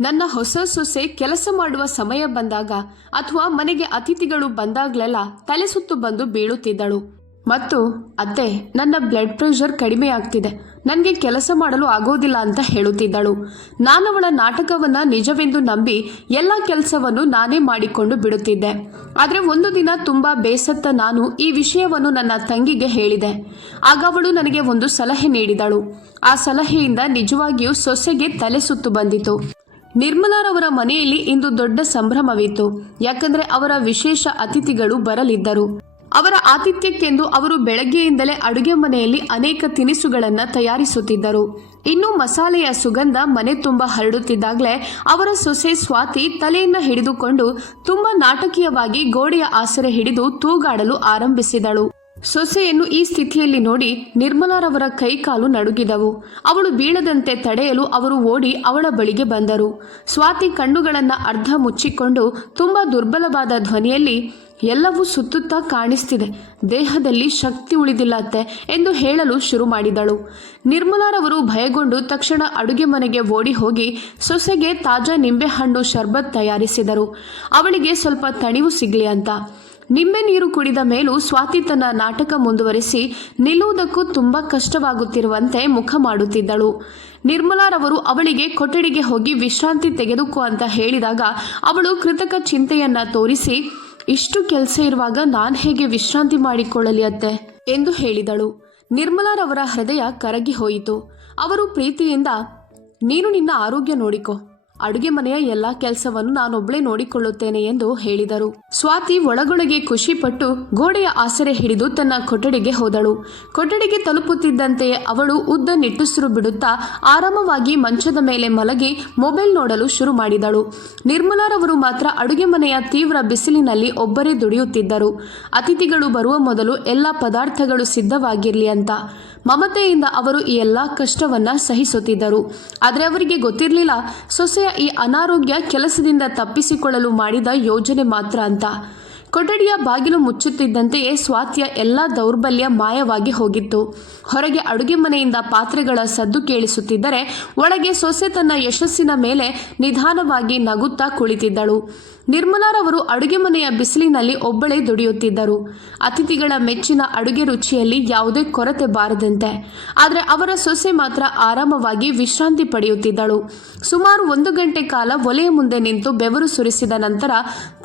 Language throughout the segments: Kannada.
ನನ್ನ ಹೊಸ ಸೊಸೆ ಕೆಲಸ ಮಾಡುವ ಸಮಯ ಬಂದಾಗ ಅಥವಾ ಮನೆಗೆ ಅತಿಥಿಗಳು ಬಂದಾಗ್ಲೆಲ್ಲ ತಲೆ ಸುತ್ತು ಬಂದು ಬೀಳುತ್ತಿದ್ದಳು. ಮತ್ತು, ಅತ್ತೆ, ನನ್ನ ಬ್ಲಡ್ ಪ್ರೆಷರ್ ಕಡಿಮೆ ಆಗ್ತಿದೆ. ನನಗೆ ಕೆಲಸ ಮಾಡಲು ಆಗೋದಿಲ್ಲ ಅಂತ ಹೇಳುತ್ತಿದ್ದಳು. ನಾನವಳ ನಾಟಕವನ್ನ ನಿಜವೆಂದು ನಂಬಿ ಎಲ್ಲ ಕೆಲಸವನ್ನು ನಾನೇ ಮಾಡಿಕೊಂಡು ಬಿಡುತ್ತಿದ್ದೆ. ಆದರೆ ಒಂದು ದಿನ ತುಂಬಾ ಬೇಸತ್ತ ನಾನು ಈ ವಿಷಯವನ್ನು ನನ್ನ ತಂಗಿಗೆ ಹೇಳಿದೆ. ಆಗ ಅವಳು ನನಗೆ ಒಂದು ಸಲಹೆ ನೀಡಿದಳು. ಆ ಸಲಹೆಯಿಂದ ನಿಜವಾಗಿಯೂ ಸೊಸೆಗೆ ತಲೆ ಸುತ್ತು ಬಂದಿತು. ನಿರ್ಮಲಾರವರ ಮನೆಯಲ್ಲಿ ಇಂದು ದೊಡ್ಡ ಸಂಭ್ರಮವಿತ್ತು. ಯಾಕಂದ್ರೆ ಅವರ ವಿಶೇಷ ಅತಿಥಿಗಳು ಬರಲಿದ್ದರು. ಅವರ ಆತಿಥ್ಯಕ್ಕೆಂದು ಅವರು ಬೆಳಗ್ಗೆಯಿಂದಲೇ ಅಡುಗೆ ಮನೆಯಲ್ಲಿ ಅನೇಕ ತಿನಿಸುಗಳನ್ನು ತಯಾರಿಸುತ್ತಿದ್ದರು. ಇನ್ನು ಮಸಾಲೆಯ ಸುಗಂಧ ಮನೆ ತುಂಬ ಹರಡುತ್ತಿದ್ದಾಗಲೇ ಅವರ ಸೊಸೆ ಸ್ವಾತಿ ತಲೆಯನ್ನು ಹಿಡಿದುಕೊಂಡು ತುಂಬಾ ನಾಟಕೀಯವಾಗಿ ಗೋಡೆಯ ಆಸರೆ ಹಿಡಿದು ತೂಗಾಡಲು ಆರಂಭಿಸಿದಳು. ಸೊಸೆಯನ್ನು ಈ ಸ್ಥಿತಿಯಲ್ಲಿ ನೋಡಿ ನಿರ್ಮಲಾರವರ ಕೈಕಾಲು ನಡುಗಿದವು. ಅವಳು ಬೀಳದಂತೆ ತಡೆಯಲು ಅವರು ಓಡಿ ಅವಳ ಬಳಿಗೆ ಬಂದರು. ಸ್ವಾತಿ ಕಣ್ಣುಗಳನ್ನ ಅರ್ಧ ಮುಚ್ಚಿಕೊಂಡು ತುಂಬಾ ದುರ್ಬಲವಾದ ಧ್ವನಿಯಲ್ಲಿ, ಎಲ್ಲವೂ ಸುತ್ತುತ್ತಾ ಕಾಣಿಸ್ತಿದೆ. ದೇಹದಲ್ಲಿ ಶಕ್ತಿ ಉಳಿದಿಲ್ಲತ್ತೆ ಎಂದು ಹೇಳಲು ಶುರು ಮಾಡಿದಳು. ನಿರ್ಮಲಾರವರು ಭಯಗೊಂಡು ತಕ್ಷಣ ಅಡುಗೆ ಮನೆಗೆ ಓಡಿ ಹೋಗಿ ಸೊಸೆಗೆ ತಾಜಾ ನಿಂಬೆಹಣ್ಣು ಶರ್ಬತ್ ತಯಾರಿಸಿದರು. ಅವಳಿಗೆ ಸ್ವಲ್ಪ ತಣಿವು ಸಿಗ್ಲಿ ಅಂತ. ನಿಂಬೆ ನೀರು ಕುಡಿದ ಮೇಲೂ ಸ್ವಾತಿ ತನ್ನ ನಾಟಕ ಮುಂದುವರಿಸಿ ನಿಲ್ಲುವುದಕ್ಕೂ ತುಂಬಾ ಕಷ್ಟವಾಗುತ್ತಿರುವಂತೆ ಮುಖ ಮಾಡುತ್ತಿದ್ದಳು. ನಿರ್ಮಲಾರವರು ಅವಳಿಗೆ ಕೊಠಡಿಗೆ ಹೋಗಿ ವಿಶ್ರಾಂತಿ ತೆಗೆದುಕೋ ಅಂತ ಹೇಳಿದಾಗ ಅವಳು ಕೃತಕ ಚಿಂತೆಯನ್ನ ತೋರಿಸಿ, ಇಷ್ಟು ಕೆಲಸ ಇರುವಾಗ ನಾನು ಹೇಗೆ ವಿಶ್ರಾಂತಿ ಮಾಡಿಕೊಳ್ಳಲಿ ಅತ್ತೆ? ಎಂದು ಹೇಳಿದಳು. ನಿರ್ಮಲಾರವರ ಹೃದಯ ಕರಗಿ ಹೋಯಿತು. ಅವರು ಪ್ರೀತಿಯಿಂದ, ನೀನು ನಿನ್ನ ಆರೋಗ್ಯ ನೋಡಿಕೊ. ಅಡುಗೆ ಮನೆಯ ಎಲ್ಲಾ ಕೆಲಸವನ್ನು ನಾನೊಬ್ಳೆ ನೋಡಿಕೊಳ್ಳುತ್ತೇನೆ ಎಂದು ಹೇಳಿದರು. ಸ್ವಾತಿ ಒಳಗೊಳಗೆ ಖುಷಿಪಟ್ಟು ಗೋಡೆಯ ಆಸರೆ ಹಿಡಿದು ತನ್ನ ಕೊಠಡಿಗೆ ಹೋದಳು. ಕೊಠಡಿಗೆ ತಲುಪುತ್ತಿದ್ದಂತೆ ಅವಳು ಉದ್ದ ನಿಟ್ಟುಸಿರು ಬಿಡುತ್ತಾ ಆರಾಮವಾಗಿ ಮಂಚದ ಮೇಲೆ ಮಲಗಿ ಮೊಬೈಲ್ ನೋಡಲು ಶುರು ಮಾಡಿದಳು. ನಿರ್ಮಲಾರವರು ಮಾತ್ರ ಅಡುಗೆ ಮನೆಯ ತೀವ್ರ ಬಿಸಿಲಿನಲ್ಲಿ ಒಬ್ಬರೇ ದುಡಿಯುತ್ತಿದ್ದರು. ಅತಿಥಿಗಳು ಬರುವ ಮೊದಲು ಎಲ್ಲ ಪದಾರ್ಥಗಳು ಸಿದ್ಧವಾಗಿರಲಿ ಅಂತ. ಮಮತೆಯಿಂದ ಅವರು ಈ ಎಲ್ಲ ಕಷ್ಟವನ್ನ ಸಹಿಸುತ್ತಿದ್ದರು. ಆದರೆ ಅವರಿಗೆ ಗೊತ್ತಿರಲಿಲ್ಲ, ಸೊಸೆಯ ಈ ಅನಾರೋಗ್ಯ ಕೆಲಸದಿಂದ ತಪ್ಪಿಸಿಕೊಳ್ಳಲು ಮಾಡಿದ ಯೋಜನೆ ಮಾತ್ರ ಅಂತ. ಕೊಠಡಿಯ ಬಾಗಿಲು ಮುಚ್ಚುತ್ತಿದ್ದಂತೆಯೇ ಸ್ವಾತಿಯ ಎಲ್ಲ ದೌರ್ಬಲ್ಯ ಮಾಯವಾಗಿ ಹೋಗಿತ್ತು. ಹೊರಗೆ ಅಡುಗೆ ಮನೆಯಿಂದ ಪಾತ್ರೆಗಳ ಸದ್ದು ಕೇಳಿಸುತ್ತಿದ್ದರೆ, ಒಳಗೆ ಸೊಸೆ ತನ್ನ ಯಶಸ್ಸಿನ ಮೇಲೆ ನಿಧಾನವಾಗಿ ನಗುತ್ತಾ ಕುಳಿತಿದ್ದಳು. ನಿರ್ಮಲಾರವರು ಅಡುಗೆ ಮನೆಯ ಬಿಸಿಲಿನಲ್ಲಿ ಒಬ್ಬಳೇ ದುಡಿಯುತ್ತಿದ್ದರು. ಅತಿಥಿಗಳ ಮೆಚ್ಚಿನ ಅಡುಗೆ ರುಚಿಯಲ್ಲಿ ಯಾವುದೇ ಕೊರತೆ ಬಾರದಂತೆ. ಆದರೆ ಅವರ ಸೊಸೆ ಮಾತ್ರ ಆರಾಮವಾಗಿ ವಿಶ್ರಾಂತಿ ಪಡೆಯುತ್ತಿದ್ದಳು. ಸುಮಾರು ಒಂದು ಗಂಟೆ ಕಾಲ ಒಲೆಯ ಮುಂದೆ ನಿಂತು ಬೆವರು ಸುರಿಸಿದ ನಂತರ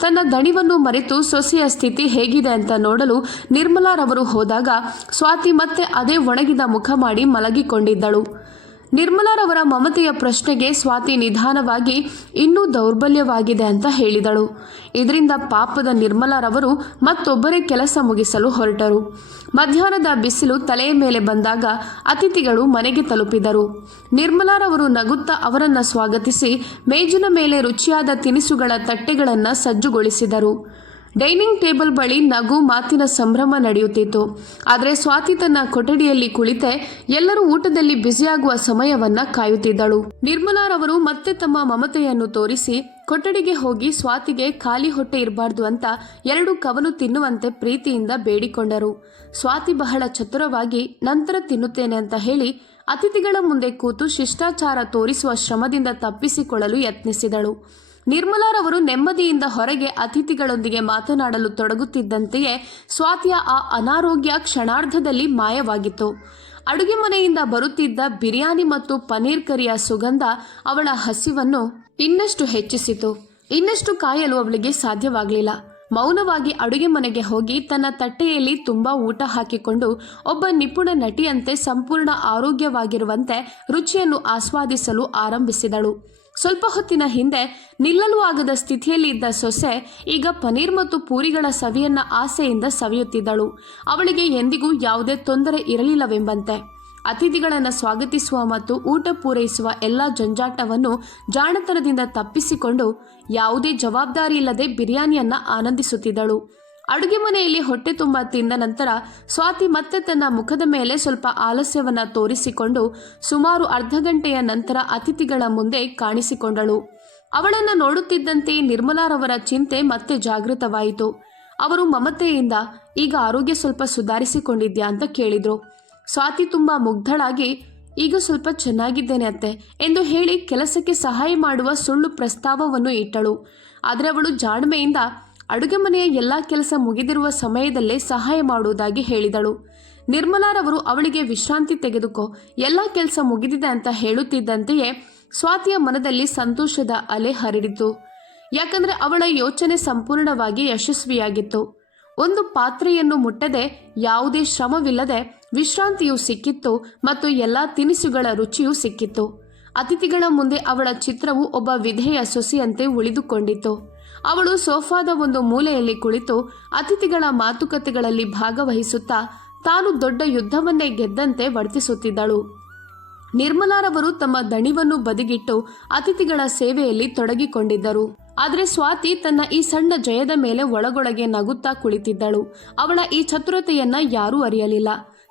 ತನ್ನ ದಣಿವನ್ನು ಮರೆತು ಸೊಸೆಯ ಸ್ಥಿತಿ ಹೇಗಿದೆ ಅಂತ ನೋಡಲು ನಿರ್ಮಲಾರವರು ಹೋದಾಗ ಸ್ವಾತಿ ಮತ್ತೆ ಅದೇ ಒಣಗಿದ ಮುಖ ಮಾಡಿ ಮಲಗಿಕೊಂಡಿದ್ದಳು. ನಿರ್ಮಲಾರವರ ಮಮತೆಯ ಪ್ರಶ್ನೆಗೆ ಸ್ವಾತಿ ನಿಧಾನವಾಗಿ ಇನ್ನೂ ದೌರ್ಬಲ್ಯವಾಗಿದೆ ಅಂತ ಹೇಳಿದಳು. ಇದರಿಂದ ಪಾಪದ ನಿರ್ಮಲಾರವರು ಮತ್ತೊಬ್ಬರೇ ಕೆಲಸ ಮುಗಿಸಲು ಹೊರಟರು. ಮಧ್ಯಾಹ್ನದ ಬಿಸಿಲು ತಲೆಯ ಮೇಲೆ ಬಂದಾಗ ಅತಿಥಿಗಳು ಮನೆಗೆ ತಲುಪಿದರು. ನಿರ್ಮಲಾರವರು ನಗುತ್ತಾ ಅವರನ್ನು ಸ್ವಾಗತಿಸಿ ಮೇಜಿನ ಮೇಲೆ ರುಚಿಯಾದ ತಿನಿಸುಗಳ ತಟ್ಟೆಗಳನ್ನು ಸಜ್ಜುಗೊಳಿಸಿದರು. ಡೈನಿಂಗ್ ಟೇಬಲ್ ಬಳಿ ನಗು ಮಾತಿನ ಸಂಭ್ರಮ ನಡೆಯುತ್ತಿತ್ತು. ಆದರೆ ಸ್ವಾತಿ ತನ್ನ ಕೊಠಡಿಯಲ್ಲಿ ಕುಳಿತೆ ಎಲ್ಲರೂ ಊಟದಲ್ಲಿ ಬ್ಯುಸಿಯಾಗುವ ಸಮಯವನ್ನ ಕಾಯುತ್ತಿದ್ದಳು. ನಿರ್ಮಲಾರವರು ಮತ್ತೆ ತಮ್ಮ ಮಮತೆಯನ್ನು ತೋರಿಸಿ, ಕೊಠಡಿಗೆ ಹೋಗಿ ಸ್ವಾತಿಗೆ ಖಾಲಿ ಹೊಟ್ಟೆ ಇರಬಾರ್ದು ಅಂತ ಎರಡು ಕವನು ತಿನ್ನುವಂತೆ ಪ್ರೀತಿಯಿಂದ ಬೇಡಿಕೊಂಡರು. ಸ್ವಾತಿ ಬಹಳ ಚತುರವಾಗಿ, ನಂತರ ತಿನ್ನುತ್ತೇನೆ ಅಂತ ಹೇಳಿ ಅತಿಥಿಗಳ ಮುಂದೆ ಕೂತು ಶಿಷ್ಟಾಚಾರ ತೋರಿಸುವ ಶ್ರಮದಿಂದ ತಪ್ಪಿಸಿಕೊಳ್ಳಲು ಯತ್ನಿಸಿದಳು. ನಿರ್ಮಲಾರವರು ನೆಮ್ಮದಿಯಿಂದ ಹೊರಗೆ ಅತಿಥಿಗಳೊಂದಿಗೆ ಮಾತನಾಡಲು ತೊಡಗುತ್ತಿದ್ದಂತೆಯೇ ಸ್ವಾತಿಯ ಆ ಅನಾರೋಗ್ಯ ಕ್ಷಣಾರ್ಧದಲ್ಲಿ ಮಾಯವಾಗಿತ್ತು. ಅಡುಗೆ ಮನೆಯಿಂದ ಬರುತ್ತಿದ್ದ ಬಿರಿಯಾನಿ ಮತ್ತು ಪನೀರ್ ಕರಿಯ ಸುಗಂಧ ಅವಳ ಹಸಿವನ್ನು ಇನ್ನಷ್ಟು ಹೆಚ್ಚಿಸಿತು. ಇನ್ನಷ್ಟು ಕಾಯಲು ಅವಳಿಗೆ ಸಾಧ್ಯವಾಗಲಿಲ್ಲ. ಮೌನವಾಗಿ ಅಡುಗೆ ಮನೆಗೆ ಹೋಗಿ ತನ್ನ ತಟ್ಟೆಯಲ್ಲಿ ತುಂಬಾ ಊಟ ಹಾಕಿಕೊಂಡು ಒಬ್ಬ ನಿಪುಣ ನಟಿಯಂತೆ ಸಂಪೂರ್ಣ ಆರೋಗ್ಯವಾಗಿರುವಂತೆ ರುಚಿಯನ್ನು ಆಸ್ವಾದಿಸಲು ಆರಂಭಿಸಿದಳು. ಸ್ವಲ್ಪ ಹೊತ್ತಿನ ಹಿಂದೆ ನಿಲ್ಲಲು ಆಗದ ಸ್ಥಿತಿಯಲ್ಲಿ ಇದ್ದ ಸೊಸೆ ಈಗ ಪನೀರ್ ಮತ್ತು ಪೂರಿಗಳ ಸವಿಯನ್ನ ಆಸೆಯಿಂದ ಸವಿಯುತ್ತಿದ್ದಳು. ಅವಳಿಗೆ ಎಂದಿಗೂ ಯಾವುದೇ ತೊಂದರೆ ಇರಲಿಲ್ಲವೆಂಬಂತೆ. ಅತಿಥಿಗಳನ್ನು ಸ್ವಾಗತಿಸುವ ಮತ್ತು ಊಟ ಪೂರೈಸುವ ಎಲ್ಲ ಜಂಜಾಟವನ್ನು ಜಾಣತನದಿಂದ ತಪ್ಪಿಸಿಕೊಂಡು ಯಾವುದೇ ಜವಾಬ್ದಾರಿ ಇಲ್ಲದೆ ಬಿರಿಯಾನಿಯನ್ನು ಆನಂದಿಸುತ್ತಿದ್ದಳು. ಅಡುಗೆ ಮನೆಯಲ್ಲಿ ಹೊಟ್ಟೆ ತುಂಬ ತಿಂದ ನಂತರ ಸ್ವಾತಿ ಮತ್ತೆ ತನ್ನ ಮುಖದ ಮೇಲೆ ಸ್ವಲ್ಪ ಆಲಸ್ಯವನ್ನ ತೋರಿಸಿಕೊಂಡು ಸುಮಾರು ಅರ್ಧ ಗಂಟೆಯ ನಂತರ ಅತಿಥಿಗಳ ಮುಂದೆ ಕಾಣಿಸಿಕೊಂಡಳು. ಅವಳನ್ನು ನೋಡುತ್ತಿದ್ದಂತೆ ನಿರ್ಮಲಾರವರ ಚಿಂತೆ ಮತ್ತೆ ಜಾಗೃತವಾಯಿತು. ಅವರು ಮಮತೆಯಿಂದ, ಈಗ ಆರೋಗ್ಯ ಸ್ವಲ್ಪ ಸುಧಾರಿಸಿಕೊಂಡಿದ್ಯಾ? ಅಂತ ಕೇಳಿದ್ರು. ಸ್ವಾತಿ ತುಂಬಾ ಮುಗ್ಧಳಾಗಿ, ಈಗ ಸ್ವಲ್ಪ ಚೆನ್ನಾಗಿದ್ದೇನೆ ಅತ್ತೆ ಎಂದು ಹೇಳಿ ಕೆಲಸಕ್ಕೆ ಸಹಾಯ ಮಾಡುವ ಸುಳ್ಳು ಪ್ರಸ್ತಾವವನ್ನು ಇಟ್ಟಳು. ಆದರೆ ಅವಳು ಜಾಣ್ಮೆಯಿಂದ ಅಡುಗೆ ಮನೆಯ ಎಲ್ಲ ಕೆಲಸ ಮುಗಿದಿರುವ ಸಮಯದಲ್ಲೇ ಸಹಾಯ ಮಾಡುವುದಾಗಿ ಹೇಳಿದಳು. ನಿರ್ಮಲಾರವರು ಅವಳಿಗೆ ವಿಶ್ರಾಂತಿ ತೆಗೆದುಕೋ, ಎಲ್ಲ ಕೆಲಸ ಮುಗಿದಿದೆ ಅಂತ ಹೇಳುತ್ತಿದ್ದಂತೆಯೇ ಸ್ವಾತಿಯ ಮನದಲ್ಲಿ ಸಂತೋಷದ ಅಲೆ ಹರಡಿತು. ಯಾಕಂದ್ರೆ ಅವಳ ಯೋಚನೆ ಸಂಪೂರ್ಣವಾಗಿ ಯಶಸ್ವಿಯಾಗಿತ್ತು. ಒಂದು ಪಾತ್ರೆಯನ್ನು ಮುಟ್ಟದೆ ಯಾವುದೇ ಶ್ರಮವಿಲ್ಲದೆ ವಿಶ್ರಾಂತಿಯು ಸಿಕ್ಕಿತ್ತು ಮತ್ತು ಎಲ್ಲ ತಿನಿಸುಗಳ ರುಚಿಯೂ ಸಿಕ್ಕಿತ್ತು. ಅತಿಥಿಗಳ ಮುಂದೆ ಅವಳ ಚಿತ್ರವು ಒಬ್ಬ ವಿಧೇಯ ಸೊಸೆಯಂತೆ ಉಳಿದುಕೊಂಡಿತ್ತು ಅವಳು ಸೋಫಾದ ಒಂದು ಮೂಲೆಯಲ್ಲಿ ಕುಳಿತು ಅತಿಥಿಗಳ ಮಾತುಕತೆಗಳಲ್ಲಿ ಭಾಗವಹಿಸುತ್ತಾ ತಾನು ದೊಡ್ಡ ಯುದ್ಧವನ್ನೇ ಗೆದ್ದಂತೆ ವರ್ತಿಸುತ್ತಿದ್ದಳು. ನಿರ್ಮಲಾರವರು ತಮ್ಮ ದಣಿವನ್ನು ಬದಿಗಿಟ್ಟು ಅತಿಥಿಗಳ ಸೇವೆಯಲ್ಲಿ ತೊಡಗಿಕೊಂಡಿದ್ದರು. ಆದರೆ ಸ್ವಾತಿ ತನ್ನ ಈ ಸಣ್ಣ ಜಯದ ಮೇಲೆ ಒಳಗೊಳಗೆ ನಗುತ್ತಾ ಕುಳಿತಿದ್ದಳು. ಅವಳ ಈ ಚತುರತೆಯನ್ನ ಯಾರೂ ಅರಿಯಲಿಲ್ಲ.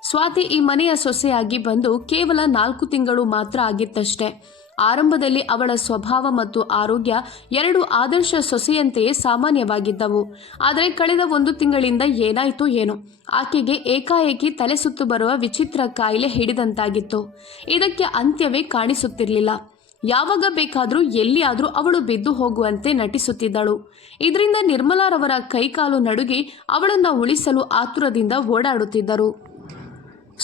ಸ್ವಾತಿ ಈ ಮನೆಯ ಸೊಸೆಯಾಗಿ ಬಂದು ಕೇವಲ ನಾಲ್ಕು ತಿಂಗಳು ಮಾತ್ರ ಆಗಿತ್ತಷ್ಟೇ. ಆರಂಭದಲ್ಲಿ ಅವಳ ಸ್ವಭಾವ ಮತ್ತು ಆರೋಗ್ಯ ಎರಡು ಆದರ್ಶ ಸೊಸೆಯಂತೆಯೇ ಸಾಮಾನ್ಯವಾಗಿದ್ದವು. ಆದರೆ ಕಳೆದ ಒಂದು ತಿಂಗಳಿಂದ ಏನಾಯಿತು ಏನೋ, ಆಕೆಗೆ ಏಕಾಏಕಿ ತಲೆ ಸುತ್ತು ಬರುವ ವಿಚಿತ್ರ ಕಾಯಿಲೆ ಹಿಡಿದಂತಾಗಿತ್ತು. ಇದಕ್ಕೆ ಅಂತ್ಯವೇ ಕಾಣಿಸುತ್ತಿರಲಿಲ್ಲ. ಯಾವಾಗ ಬೇಕಾದರೂ ಎಲ್ಲಿಯಾದರೂ ಅವಳು ಬಿದ್ದು ಹೋಗುವಂತೆ ನಟಿಸುತ್ತಿದ್ದಳು. ಇದರಿಂದ ನಿರ್ಮಲಾರವರ ಕೈಕಾಲು ನಡುಗಿ ಅವಳನ್ನು ಉಳಿಸಲು ಆತುರದಿಂದ ಓಡಾಡುತ್ತಿದ್ದರು.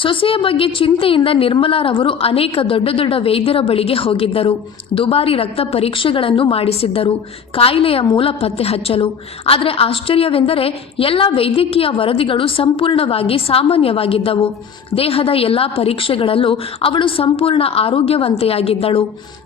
ಸೊಸೆಯ ಬಗ್ಗೆ ಚಿಂತೆಯಿಂದ ನಿರ್ಮಲಾರವರು ಅನೇಕ ದೊಡ್ಡ ದೊಡ್ಡ ವೈದ್ಯರ ಬಳಿಗೆ ಹೋಗಿದ್ದರು. ದುಬಾರಿ ರಕ್ತ ಪರೀಕ್ಷೆಗಳನ್ನು ಮಾಡಿಸಿದ್ದರು. ಕಾಯಿಲೆಯ ಮೂಲ ಪತ್ತೆ ಹಚ್ಚಲು. ಆದರೆ ಆಶ್ಚರ್ಯವೆಂದರೆ ಎಲ್ಲ ವೈದ್ಯಕೀಯ ವರದಿಗಳು ಸಂಪೂರ್ಣವಾಗಿ ಸಾಮಾನ್ಯವಾಗಿದ್ದವು. ದೇಹದ ಎಲ್ಲ ಪರೀಕ್ಷೆಗಳಲ್ಲೂ ಅವಳು ಸಂಪೂರ್ಣ ಆರೋಗ್ಯವಂತೆಯಾಗಿದ್ದಳು.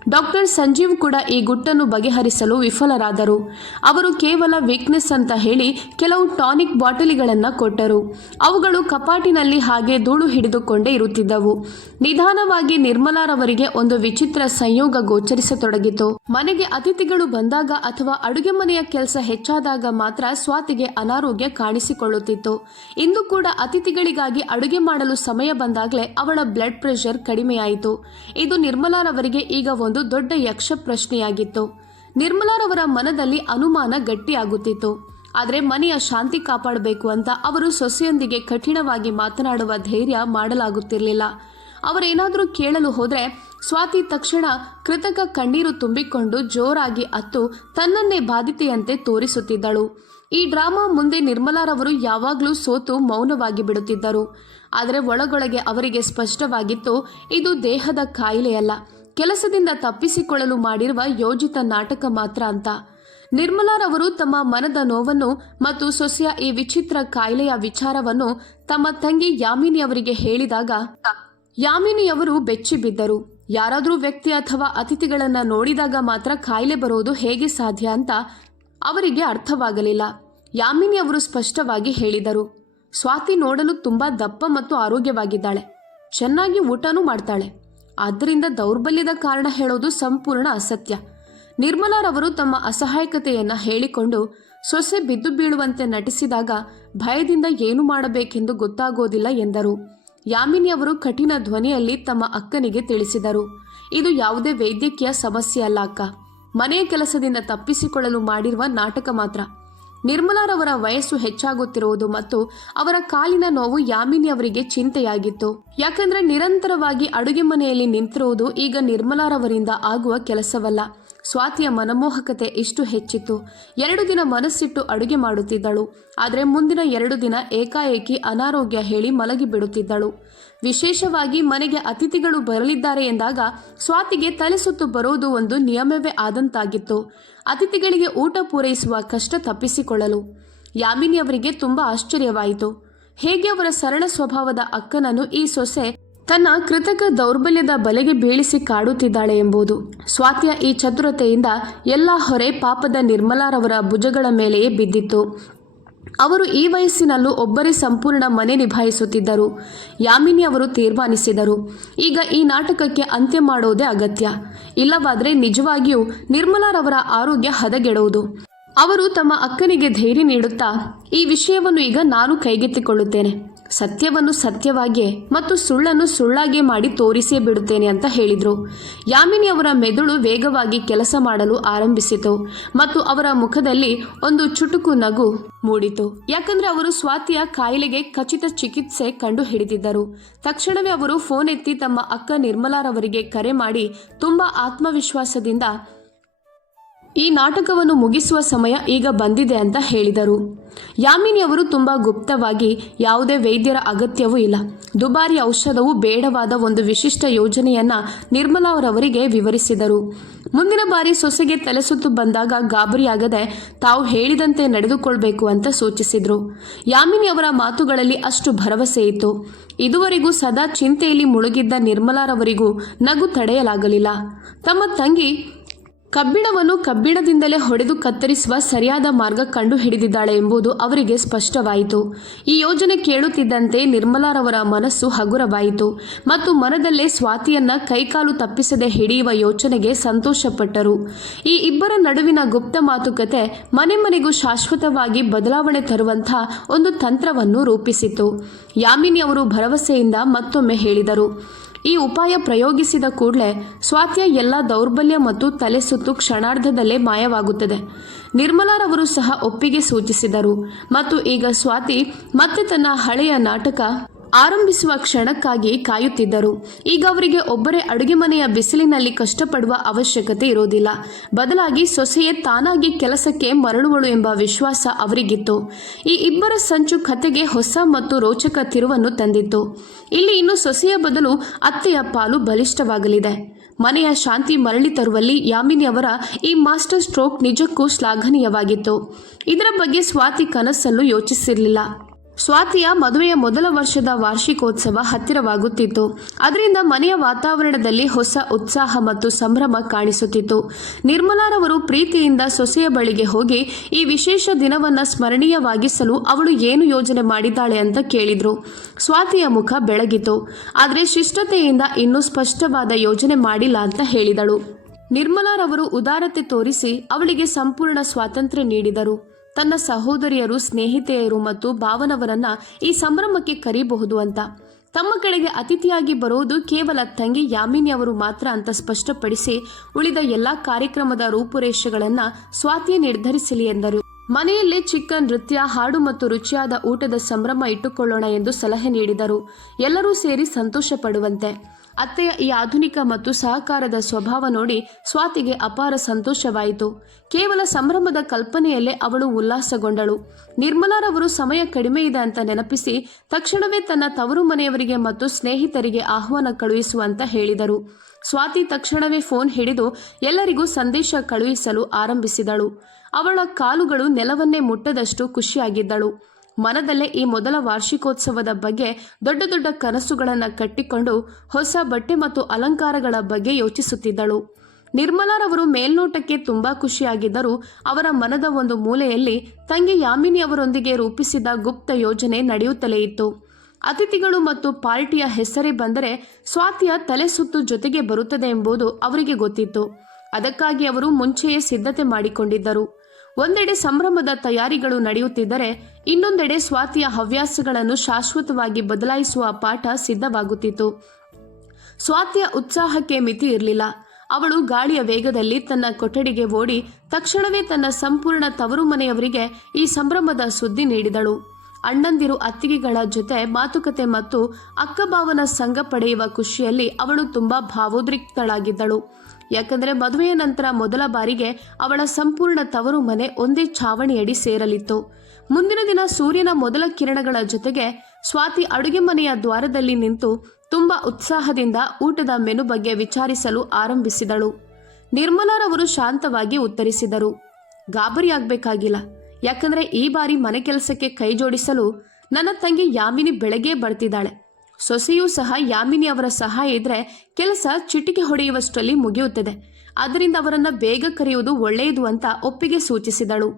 ಡಾಕ್ಟರ್ ಸಂಜೀವ್ ಕೂಡ ಈ ಗುಟ್ಟನ್ನು ಬಗೆಹರಿಸಲು ವಿಫಲರಾದರು. ಅವರು ಕೇವಲ ವೀಕ್ನೆಸ್ ಅಂತ ಹೇಳಿ ಕೆಲವು ಟಾನಿಕ್ ಬಾಟಲಿಗಳನ್ನು ಕೊಟ್ಟರು. ಅವುಗಳು ಕಪಾಟಿನಲ್ಲಿ ಹಾಗೆ ಧೂಳು ಹಿಡಿದುಕೊಂಡೇ ಇರುತ್ತಿದ್ದವು. ನಿಧಾನವಾಗಿ ನಿರ್ಮಲಾರವರಿಗೆ ಒಂದು ವಿಚಿತ್ರ ಸಂಯೋಗ ಗೋಚರಿಸತೊಡಗಿತು. ಮನೆಗೆ ಅತಿಥಿಗಳು ಬಂದಾಗ ಅಥವಾ ಅಡುಗೆ ಮನೆಯ ಕೆಲಸ ಹೆಚ್ಚಾದಾಗ ಮಾತ್ರ ಸ್ವಾತಿಗೆ ಅನಾರೋಗ್ಯ ಕಾಣಿಸಿಕೊಳ್ಳುತ್ತಿತ್ತು. ಇಂದು ಕೂಡ ಅತಿಥಿಗಳಿಗಾಗಿ ಅಡುಗೆ ಮಾಡಲು ಸಮಯ ಬಂದಾಗಲೇ ಅವಳ ಬ್ಲಡ್ ಪ್ರೆಷರ್ ಕಡಿಮೆಯಾಯಿತು. ಇದು ನಿರ್ಮಲಾರವರಿಗೆ ಈಗ ಒಂದು ದೊಡ್ಡ ಯಕ್ಷ ಪ್ರಶ್ನೆಯಾಗಿತ್ತು ನಿರ್ಮಲಾರವರ ಮನದಲ್ಲಿ ಅನುಮಾನ ಗಟ್ಟಿಯಾಗುತ್ತಿತ್ತು. ಆದರೆ ಮನೆಯ ಶಾಂತಿ ಕಾಪಾಡಬೇಕು ಅಂತ ಅವರು ಸೊಸೆಯೊಂದಿಗೆ ಕಠಿಣವಾಗಿ ಮಾತನಾಡುವ ಧೈರ್ಯ ಮಾಡಲಾಗುತ್ತಿರಲಿಲ್ಲ. ಅವರೇನಾದರೂ ಕೇಳಲು ಹೋದರೆ ಸ್ವಾತಿ ತಕ್ಷಣ ಕೃತಕ ಕಣ್ಣೀರು ತುಂಬಿಕೊಂಡು ಜೋರಾಗಿ ಅತ್ತು ತನ್ನನ್ನೇ ಬಾಧಿತೆಯಂತೆ ತೋರಿಸುತ್ತಿದ್ದಳು. ಈ ಡ್ರಾಮಾ ಮುಂದೆ ನಿರ್ಮಲಾರವರು ಯಾವಾಗಲೂ ಸೋತು ಮೌನವಾಗಿ ಬಿಡುತ್ತಿದ್ದರು. ಆದರೆ ಒಳಗೊಳಗೆ ಅವರಿಗೆ ಸ್ಪಷ್ಟವಾಗಿತ್ತು, ಇದು ದೇಹದ ಕಾಯಿಲೆಯಲ್ಲ, ಕೆಲಸದಿಂದ ತಪ್ಪಿಸಿಕೊಳ್ಳಲು ಮಾಡಿರುವ ಯೋಜಿತ ನಾಟಕ ಮಾತ್ರ ಅಂತ. ನಿರ್ಮಲಾರವರು ತಮ್ಮ ಮನದ ನೋವನ್ನು ಮತ್ತು ಸೊಸೆಯ ಈ ವಿಚಿತ್ರ ಕಾಯಿಲೆಯ ವಿಚಾರವನ್ನು ತಮ್ಮ ತಂಗಿ ಯಾಮಿನಿ ಅವರಿಗೆ ಹೇಳಿದಾಗ ಯಾಮಿನಿಯವರು ಬೆಚ್ಚಿ ಬಿದ್ದರು. ಯಾರಾದರೂ ವ್ಯಕ್ತಿ ಅಥವಾ ಅತಿಥಿಗಳನ್ನ ನೋಡಿದಾಗ ಮಾತ್ರ ಕಾಯಿಲೆ ಬರೋದು ಹೇಗೆ ಸಾಧ್ಯ ಅಂತ ಅವರಿಗೆ ಅರ್ಥವಾಗಲಿಲ್ಲ. ಯಾಮಿನಿ ಅವರು ಸ್ಪಷ್ಟವಾಗಿ ಹೇಳಿದರು, ಸ್ವಾತಿ ನೋಡಲು ತುಂಬಾ ದಪ್ಪ ಮತ್ತು ಆರೋಗ್ಯವಾಗಿದ್ದಾಳೆ. ಚೆನ್ನಾಗಿ ಊಟನೂ ಮಾಡ್ತಾಳೆ. ಆದ್ದರಿಂದ ದೌರ್ಬಲ್ಯದ ಕಾರಣ ಹೇಳೋದು ಸಂಪೂರ್ಣ ಅಸತ್ಯ. ನಿರ್ಮಲಾರವರು ತಮ್ಮ ಅಸಹಾಯಕತೆಯನ್ನು ಹೇಳಿಕೊಂಡು ಸೊಸೆ ಬಿದ್ದು ಬೀಳುವಂತೆ ನಟಿಸಿದಾಗ ಭಯದಿಂದ ಏನು ಮಾಡಬೇಕೆಂದು ಗೊತ್ತಾಗೋದಿಲ್ಲ ಎಂದರು. ಯಾಮಿನಿ ಅವರು ಕಠಿಣ ಧ್ವನಿಯಲ್ಲಿ ತಮ್ಮ ಅಕ್ಕನಿಗೆ ತಿಳಿಸಿದರು. ಇದು ಯಾವುದೇ ವೈದ್ಯಕೀಯ ಸಮಸ್ಯೆ ಅಲ್ಲ ಅಕ್ಕ. ಮನೆಯ ಕೆಲಸದಿಂದ ತಪ್ಪಿಸಿಕೊಳ್ಳಲು ಮಾಡಿರುವ ನಾಟಕ ಮಾತ್ರ. ನಿರ್ಮಲಾರವರ ವಯಸ್ಸು ಹೆಚ್ಚಾಗುತ್ತಿರುವುದು ಮತ್ತು ಅವರ ಕಾಲಿನ ನೋವು ಯಾಮಿನಿ ಅವರಿಗೆ ಚಿಂತೆಯಾಗಿತ್ತು. ಯಾಕಂದ್ರೆ ನಿರಂತರವಾಗಿ ಅಡುಗೆ ಮನೆಯಲ್ಲಿ ನಿಂತಿರುವುದು ಈಗ ನಿರ್ಮಲಾರವರಿಂದ ಆಗುವ ಕೆಲಸವಲ್ಲ. ಸ್ವಾತಿಯ ಮನಮೋಹಕತೆ ಇಷ್ಟು ಹೆಚ್ಚಿತ್ತು. ಎರಡು ದಿನ ಮನಸ್ಸಿಟ್ಟು ಅಡುಗೆ ಮಾಡುತ್ತಿದ್ದಳು. ಆದರೆ ಮುಂದಿನ ಎರಡು ದಿನ ಏಕಾಏಕಿ ಅನಾರೋಗ್ಯ ಹೇಳಿ ಮಲಗಿ ಬಿಡುತ್ತಿದ್ದಳು. ವಿಶೇಷವಾಗಿ ಮನೆಗೆ ಅತಿಥಿಗಳು ಬರಲಿದ್ದಾರೆ ಎಂದಾಗ ಸ್ವಾತಿಗೆ ತಲೆ ಸುತ್ತು ಬರೋದು ಒಂದು ನಿಯಮವೇ ಆದಂತಾಗಿತ್ತು. ಅತಿಥಿಗಳಿಗೆ ಊಟ ಪೂರೈಸುವ ಕಷ್ಟ ತಪ್ಪಿಸಿಕೊಳ್ಳಲು. ಯಾಮಿನಿ ಅವರಿಗೆ ತುಂಬಾ ಆಶ್ಚರ್ಯವಾಯಿತು. ಹೇಗೆ ಅವರ ಸರಳ ಸ್ವಭಾವದ ಅಕ್ಕನನ್ನು ಈ ಸೊಸೆ ತನ್ನ ಕೃತಕ ದೌರ್ಬಲ್ಯದ ಬಲೆಗೆ ಬೀಳಿಸಿ ಕಾಡುತ್ತಿದ್ದಾಳೆ ಎಂಬುದು. ಸ್ವಾತಿಯ ಈ ಚತುರತೆಯಿಂದ ಎಲ್ಲ ಹೊರೆ ಪಾಪದ ನಿರ್ಮಲಾರವರ ಭುಜಗಳ ಮೇಲೆಯೇ ಬಿದ್ದಿತ್ತು. ಅವರು ಈ ವಯಸ್ಸಿನಲ್ಲೂ ಒಬ್ಬರೇ ಸಂಪೂರ್ಣ ಮನೆ ನಿಭಾಯಿಸುತ್ತಿದ್ದರು. ಯಾಮಿನಿ ಅವರು ತೀರ್ಮಾನಿಸಿದರು. ಈಗ ಈ ನಾಟಕಕ್ಕೆ ಅಂತ್ಯ ಮಾಡೋದೇ ಅಗತ್ಯ. ಇಲ್ಲವಾದರೆ ನಿಜವಾಗಿಯೂ ನಿರ್ಮಲಾರವರ ಆರೋಗ್ಯ ಹದಗೆಡುವುದು. ಅವರು ತಮ್ಮ ಅಕ್ಕನಿಗೆ ಧೈರ್ಯ ನೀಡುತ್ತಾ ಈ ವಿಷಯವನ್ನು ಈಗ ನಾನು ಕೈಗೆತ್ತಿಕೊಳ್ಳುತ್ತೇನೆ. ಸತ್ಯವನ್ನು ಸತ್ಯವಾಗಿ ಮತ್ತು ಸುಳ್ಳನ್ನು ಸುಳ್ಳಾಗಿ ಮಾಡಿ ತೋರಿಸೇ ಬಿಡುತ್ತೇನೆ ಅಂತ ಹೇಳಿದರು. ಯಾಮಿನಿ ಅವರ ಮೆದುಳು ವೇಗವಾಗಿ ಕೆಲಸ ಮಾಡಲು ಆರಂಭಿಸಿತು ಮತ್ತು ಅವರ ಮುಖದಲ್ಲಿ ಒಂದು ಚುಟುಕು ನಗು ಮೂಡಿತು. ಯಾಕಂದ್ರೆ ಅವರು ಸ್ವಾತಿಯ ಕಾಯಿಲೆಗೆ ಖಚಿತ ಚಿಕಿತ್ಸೆ ಕಂಡು ಹಿಡಿದಿದ್ದರು. ತಕ್ಷಣವೇ ಅವರು ಫೋನ್ ಎತ್ತಿ ತಮ್ಮ ಅಕ್ಕ ನಿರ್ಮಲಾರವರಿಗೆ ಕರೆ ಮಾಡಿ ತುಂಬಾ ಆತ್ಮವಿಶ್ವಾಸದಿಂದ ಈ ನಾಟಕವನ್ನು ಮುಗಿಸುವ ಸಮಯ ಈಗ ಬಂದಿದೆ ಅಂತ ಹೇಳಿದರು. ಯಾಮಿನಿ ಅವರು ತುಂಬ ಗುಪ್ತವಾಗಿ ಯಾವುದೇ ವೈದ್ಯರ ಅಗತ್ಯವೂ ಇಲ್ಲ. ದುಬಾರಿ ಔಷಧವು ಬೇಡವಾದ ಒಂದು ವಿಶಿಷ್ಟ ಯೋಜನೆಯನ್ನ ನಿರ್ಮಲಾ ಅವರವರಿಗೆ ವಿವರಿಸಿದರು. ಮುಂದಿನ ಬಾರಿ ಸೊಸೆಗೆ ತಲೆಸುತ್ತು ಬಂದಾಗ ಗಾಬರಿಯಾಗದೆ ತಾವು ಹೇಳಿದಂತೆ ನಡೆದುಕೊಳ್ಬೇಕು ಅಂತ ಸೂಚಿಸಿದ್ರು. ಯಾಮಿನಿ ಅವರ ಮಾತುಗಳಲ್ಲಿ ಅಷ್ಟು ಭರವಸೆ ಇತ್ತು. ಇದುವರೆಗೂ ಸದಾ ಚಿಂತೆಯಲ್ಲಿ ಮುಳುಗಿದ್ದ ನಿರ್ಮಲಾರವರಿಗೂ ನಗು ತಡೆಯಲಾಗಲಿಲ್ಲ. ತಮ್ಮ ತಂಗಿ ಕಬ್ಬಿಣವನ್ನು ಕಬ್ಬಿಣದಿಂದಲೇ ಹೊಡೆದು ಕತ್ತರಿಸುವ ಸರಿಯಾದ ಮಾರ್ಗ ಕಂಡು ಹಿಡಿದಿದ್ದಾಳೆ ಎಂಬುದು ಅವರಿಗೆ ಸ್ಪಷ್ಟವಾಯಿತು. ಈ ಯೋಜನೆ ಕೇಳುತ್ತಿದ್ದಂತೆ ನಿರ್ಮಲಾರವರ ಮನಸ್ಸು ಹಗುರವಾಯಿತು ಮತ್ತು ಮನದಲ್ಲೇ ಸ್ವಾತಿಯನ್ನ ಕೈಕಾಲು ತಪ್ಪಿಸದೆ ಹಿಡಿಯುವ ಯೋಚನೆಗೆ ಸಂತೋಷಪಟ್ಟರು. ಈ ಇಬ್ಬರ ನಡುವಿನ ಗುಪ್ತ ಮಾತುಕತೆ ಮನೆ ಮನೆಗೂ ಶಾಶ್ವತವಾಗಿ ಬದಲಾವಣೆ ತರುವಂಥ ಒಂದು ತಂತ್ರವನ್ನು ರೂಪಿಸಿತು. ಯಾಮಿನಿ ಅವರು ಭರವಸೆಯಿಂದ ಮತ್ತೊಮ್ಮೆ ಹೇಳಿದರು. ಈ ಉಪಾಯ ಪ್ರಯೋಗಿಸಿದ ಕೂಡಲೇ ಸ್ವಾತಿಯ ಎಲ್ಲ ದೌರ್ಬಲ್ಯ ಮತ್ತು ತಲೆಸುತ್ತು ಕ್ಷಣಾರ್ಧದಲ್ಲೇ ಮಾಯವಾಗುತ್ತದೆ. ನಿರ್ಮಲಾರವರು ಸಹ ಒಪ್ಪಿಗೆ ಸೂಚಿಸಿದರು. ಮತ್ತು ಈಗ ಸ್ವಾತಿ ಮತ್ತೆ ತನ್ನ ಹಳೆಯ ನಾಟಕ ಆರಂಭಿಸುವ ಕ್ಷಣಕ್ಕಾಗಿ ಕಾಯುತ್ತಿದ್ದರು. ಈಗ ಅವರಿಗೆ ಒಬ್ಬರೇ ಅಡುಗೆ ಮನೆಯ ಬಿಸಿಲಿನಲ್ಲಿ ಕಷ್ಟಪಡುವ ಅವಶ್ಯಕತೆ ಇರೋದಿಲ್ಲ ಬದಲಾಗಿ ಸೊಸೆಯೇ ತಾನಾಗಿ ಕೆಲಸಕ್ಕೆ ಮರಳುವಳು ಎಂಬ ವಿಶ್ವಾಸ ಅವರಿಗಿತ್ತು. ಈ ಇಬ್ಬರ ಸಂಚು ಕತೆಗೆ ಹೊಸ ಮತ್ತು ರೋಚಕ ತಿರುವನ್ನು ತಂದಿತ್ತು. ಇಲ್ಲಿ ಇನ್ನು ಸೊಸೆಯ ಬದಲು ಅತ್ತೆಯ ಪಾಲು ಬಲಿಷ್ಠವಾಗಲಿದೆ. ಮನೆಯ ಶಾಂತಿ ಮರಳಿ ತರುವಲ್ಲಿ ಯಾಮಿನಿ ಅವರ ಈ ಮಾಸ್ಟರ್ ಸ್ಟ್ರೋಕ್ ನಿಜಕ್ಕೂ ಶ್ಲಾಘನೀಯವಾಗಿತ್ತು. ಇದರ ಬಗ್ಗೆ ಸ್ವಾತಿ ಕನಸಲ್ಲೂ ಯೋಚಿಸಿರಲಿಲ್ಲ. ಸ್ವಾತಿಯ ಮದುವೆಯ ಮೊದಲ ವರ್ಷದ ವಾರ್ಷಿಕೋತ್ಸವ ಹತ್ತಿರವಾಗುತ್ತಿತ್ತು. ಅದರಿಂದ ಮನೆಯ ವಾತಾವರಣದಲ್ಲಿ ಹೊಸ ಉತ್ಸಾಹ ಮತ್ತು ಸಂಭ್ರಮ ಕಾಣಿಸುತ್ತಿತ್ತು. ನಿರ್ಮಲಾರವರು ಪ್ರೀತಿಯಿಂದ ಸೊಸೆಯ ಬಳಿಗೆ ಹೋಗಿ ಈ ವಿಶೇಷ ದಿನವನ್ನ ಸ್ಮರಣೀಯವಾಗಿಸಲು ಅವಳು ಏನು ಯೋಜನೆ ಮಾಡಿದ್ದಾಳೆ ಅಂತ ಕೇಳಿದ್ರು. ಸ್ವಾತಿಯ ಮುಖ ಬೆಳಗಿತು. ಆದರೆ ಶಿಷ್ಟತೆಯಿಂದ ಇನ್ನೂ ಸ್ಪಷ್ಟವಾದ ಯೋಜನೆ ಮಾಡಿಲ್ಲ ಅಂತ ಹೇಳಿದಳು. ನಿರ್ಮಲಾರವರು ಉದಾರತೆ ತೋರಿಸಿ ಅವಳಿಗೆ ಸಂಪೂರ್ಣ ಸ್ವಾತಂತ್ರ್ಯ ನೀಡಿದರು. ತನ್ನ ಸಹೋದರಿಯರು, ಸ್ನೇಹಿತೆಯರು ಮತ್ತು ಭಾವನವರನ್ನ ಈ ಸಂಭ್ರಮಕ್ಕೆ ಕರೀಬಹುದು ಅಂತ. ತಮ್ಮ ಕಡೆಗೆ ಅತಿಥಿಯಾಗಿ ಬರುವುದು ಕೇವಲ ತಂಗಿ ಯಾಮಿನಿ ಅವರು ಮಾತ್ರ ಅಂತ ಸ್ಪಷ್ಟಪಡಿಸಿ, ಉಳಿದ ಎಲ್ಲಾ ಕಾರ್ಯಕ್ರಮದ ರೂಪುರೇಷೆಗಳನ್ನ ಸ್ವಾತಿ ನಿರ್ಧರಿಸಲಿ ಎಂದರು. ಮನೆಯಲ್ಲೇ ಚಿಕ್ಕ ನೃತ್ಯ, ಹಾಡು ಮತ್ತು ರುಚಿಯಾದ ಊಟದ ಸಂಭ್ರಮ ಇಟ್ಟುಕೊಳ್ಳೋಣ ಎಂದು ಸಲಹೆ ನೀಡಿದರು. ಎಲ್ಲರೂ ಸೇರಿ ಸಂತೋಷ ಪಡುವಂತೆ. ಅತ್ತೆಯ ಈ ಆಧುನಿಕ ಮತ್ತು ಸಹಕಾರದ ಸ್ವಭಾವ ನೋಡಿ ಸ್ವಾತಿಗೆ ಅಪಾರ ಸಂತೋಷವಾಯಿತು. ಕೇವಲ ಸಂಭ್ರಮದ ಕಲ್ಪನೆಯಲ್ಲೇ ಅವಳು ಉಲ್ಲಾಸಗೊಂಡಳು. ನಿರ್ಮಲಾರವರು ಸಮಯ ಕಡಿಮೆ ಇದೆ ಅಂತ ನೆನಪಿಸಿ ತಕ್ಷಣವೇ ತನ್ನ ತವರು ಮನೆಯವರಿಗೆ ಮತ್ತು ಸ್ನೇಹಿತರಿಗೆ ಆಹ್ವಾನ ಕಳುಹಿಸುವಂತ ಹೇಳಿದರು. ಸ್ವಾತಿ ತಕ್ಷಣವೇ ಫೋನ್ ಹಿಡಿದು ಎಲ್ಲರಿಗೂ ಸಂದೇಶ ಕಳುಹಿಸಲು ಆರಂಭಿಸಿದಳು. ಅವಳ ಕಾಲುಗಳು ನೆಲವನ್ನೇ ಮುಟ್ಟದಷ್ಟು ಖುಷಿಯಾಗಿದ್ದಳು. ಮನದಲ್ಲೇ ಈ ಮೊದಲ ವಾರ್ಷಿಕೋತ್ಸವದ ಬಗ್ಗೆ ದೊಡ್ಡ ದೊಡ್ಡ ಕನಸುಗಳನ್ನು ಕಟ್ಟಿಕೊಂಡು ಹೊಸ ಬಟ್ಟೆ ಮತ್ತು ಅಲಂಕಾರಗಳ ಬಗ್ಗೆ ಯೋಚಿಸುತ್ತಿದ್ದಳು. ನಿರ್ಮಲಾರವರು ಮೇಲ್ನೋಟಕ್ಕೆ ತುಂಬಾ ಖುಷಿಯಾಗಿದ್ದರೂ ಅವರ ಮನದ ಒಂದು ಮೂಲೆಯಲ್ಲಿ ತಂಗಿ ಯಾಮಿನಿ ಅವರೊಂದಿಗೆ ರೂಪಿಸಿದ ಗುಪ್ತ ಯೋಜನೆ ನಡೆಯುತ್ತಲೇ ಇತ್ತು. ಅತಿಥಿಗಳು ಮತ್ತು ಪಾರ್ಟಿಯ ಹೆಸರೇ ಬಂದರೆ ಸ್ವಾತಿಯ ತಲೆ ಸುತ್ತು ಜೊತೆಗೆ ಬರುತ್ತದೆ ಎಂಬುದು ಅವರಿಗೆ ಗೊತ್ತಿತ್ತು. ಅದಕ್ಕಾಗಿ ಅವರು ಮುಂಚೆಯೇ ಸಿದ್ಧತೆ ಮಾಡಿಕೊಂಡಿದ್ದರು. ಒಂದೆಡೆ ಸಂಭ್ರಮದ ತಯಾರಿಗಳು ನಡೆಯುತ್ತಿದ್ದರೆ ಇನ್ನೊಂದೆಡೆ ಸ್ವಾತಿಯ ಹವ್ಯಾಸಗಳನ್ನು ಶಾಶ್ವತವಾಗಿ ಬದಲಾಯಿಸುವ ಪಾಠ ಸಿದ್ಧವಾಗುತ್ತಿತ್ತು. ಸ್ವಾತಿಯ ಉತ್ಸಾಹಕ್ಕೆ ಮಿತಿ ಇರಲಿಲ್ಲ. ಅವಳು ಗಾಳಿಯ ವೇಗದಲ್ಲಿ ತನ್ನ ಕೊಠಡಿಗೆ ಓಡಿ ತಕ್ಷಣವೇ ತನ್ನ ಸಂಪೂರ್ಣ ತವರು ಮನೆಯವರಿಗೆ ಈ ಸಂಭ್ರಮದ ಸುದ್ದಿ ನೀಡಿದಳು. ಅಣ್ಣಂದಿರು ಅತ್ತಿಗೆಗಳ ಜೊತೆ ಮಾತುಕತೆ ಮತ್ತು ಅಕ್ಕಭಾವನ ಸಂಘ ಪಡೆಯುವ ಖುಷಿಯಲ್ಲಿ ಅವಳು ತುಂಬಾ ಭಾವೋದ್ರಿಕ್ತಳಾಗಿದ್ದಳು. ಯಾಕಂದರೆ ಮದುವೆಯ ನಂತರ ಮೊದಲ ಬಾರಿಗೆ ಅವಳ ಸಂಪೂರ್ಣ ತವರು ಮನೆ ಒಂದೇ ಛಾವಣಿಯಡಿ ಸೇರಲಿತ್ತು. ಮುಂದಿನ ದಿನ ಸೂರ್ಯನ ಮೊದಲ ಕಿರಣಗಳ ಜೊತೆಗೆ ಸ್ವಾತಿ ಅಡುಗೆ ಮನೆಯ ದ್ವಾರದಲ್ಲಿ ನಿಂತು ತುಂಬಾ ಉತ್ಸಾಹದಿಂದ ಊಟದ ಮೆನು ಬಗ್ಗೆ ವಿಚಾರಿಸಲು ಆರಂಭಿಸಿದಳು. ನಿರ್ಮಲಾರವರು ಶಾಂತವಾಗಿ ಉತ್ತರಿಸಿದರು. ಗಾಬರಿಯಾಗಬೇಕಾಗಿಲ್ಲ. ಯಾಕಂದ್ರೆ ಈ ಬಾರಿ ಮನೆ ಕೆಲಸಕ್ಕೆ ಕೈ ಜೋಡಿಸಲು ನನ್ನ ತಂಗಿ ಯಾಮಿನಿ ಬೆಳಗ್ಗೆ ಬರ್ತಿದ್ದಾಳೆ. ಸೊಸೆಯೂ ಸಹ ಯಾಮಿನಿ ಅವರ ಸಹಾಯ ಇದ್ರೆ ಕೆಲಸ ಚಿಟಿಕೆ ಹೊಡೆಯುವಷ್ಟರಲ್ಲಿ ಮುಗಿಯುತ್ತದೆ. ಅದರಿಂದ ಅವರನ್ನ ಬೇಗ ಕರೆಯುವುದು ಒಳ್ಳೆಯದು ಅಂತ ಒಪ್ಪಿಗೆ ಸೂಚಿಸಿದಳು.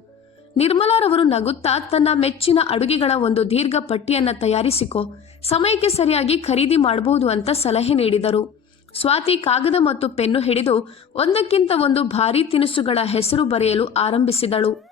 ನಿರ್ಮಲಾರವರು ನಗುತ್ತಾ ತನ್ನ ಮೆಚ್ಚಿನ ಅಡುಗೆಗಳ ಒಂದು ದೀರ್ಘ ಪಟ್ಟಿಯನ್ನ ತಯಾರಿಸಿಕೊ, ಸಮಯಕ್ಕೆ ಸರಿಯಾಗಿ ಖರೀದಿ ಮಾಡಬಹುದು ಅಂತ ಸಲಹೆ ನೀಡಿದರು. ಸ್ವಾತಿ ಕಾಗದ ಮತ್ತು ಪೆನ್ನು ಹಿಡಿದು ಒಂದಕ್ಕಿಂತ ಒಂದು ಭಾರೀ ತಿನಿಸುಗಳ ಹೆಸರು ಬರೆಯಲು ಆರಂಭಿಸಿದಳು.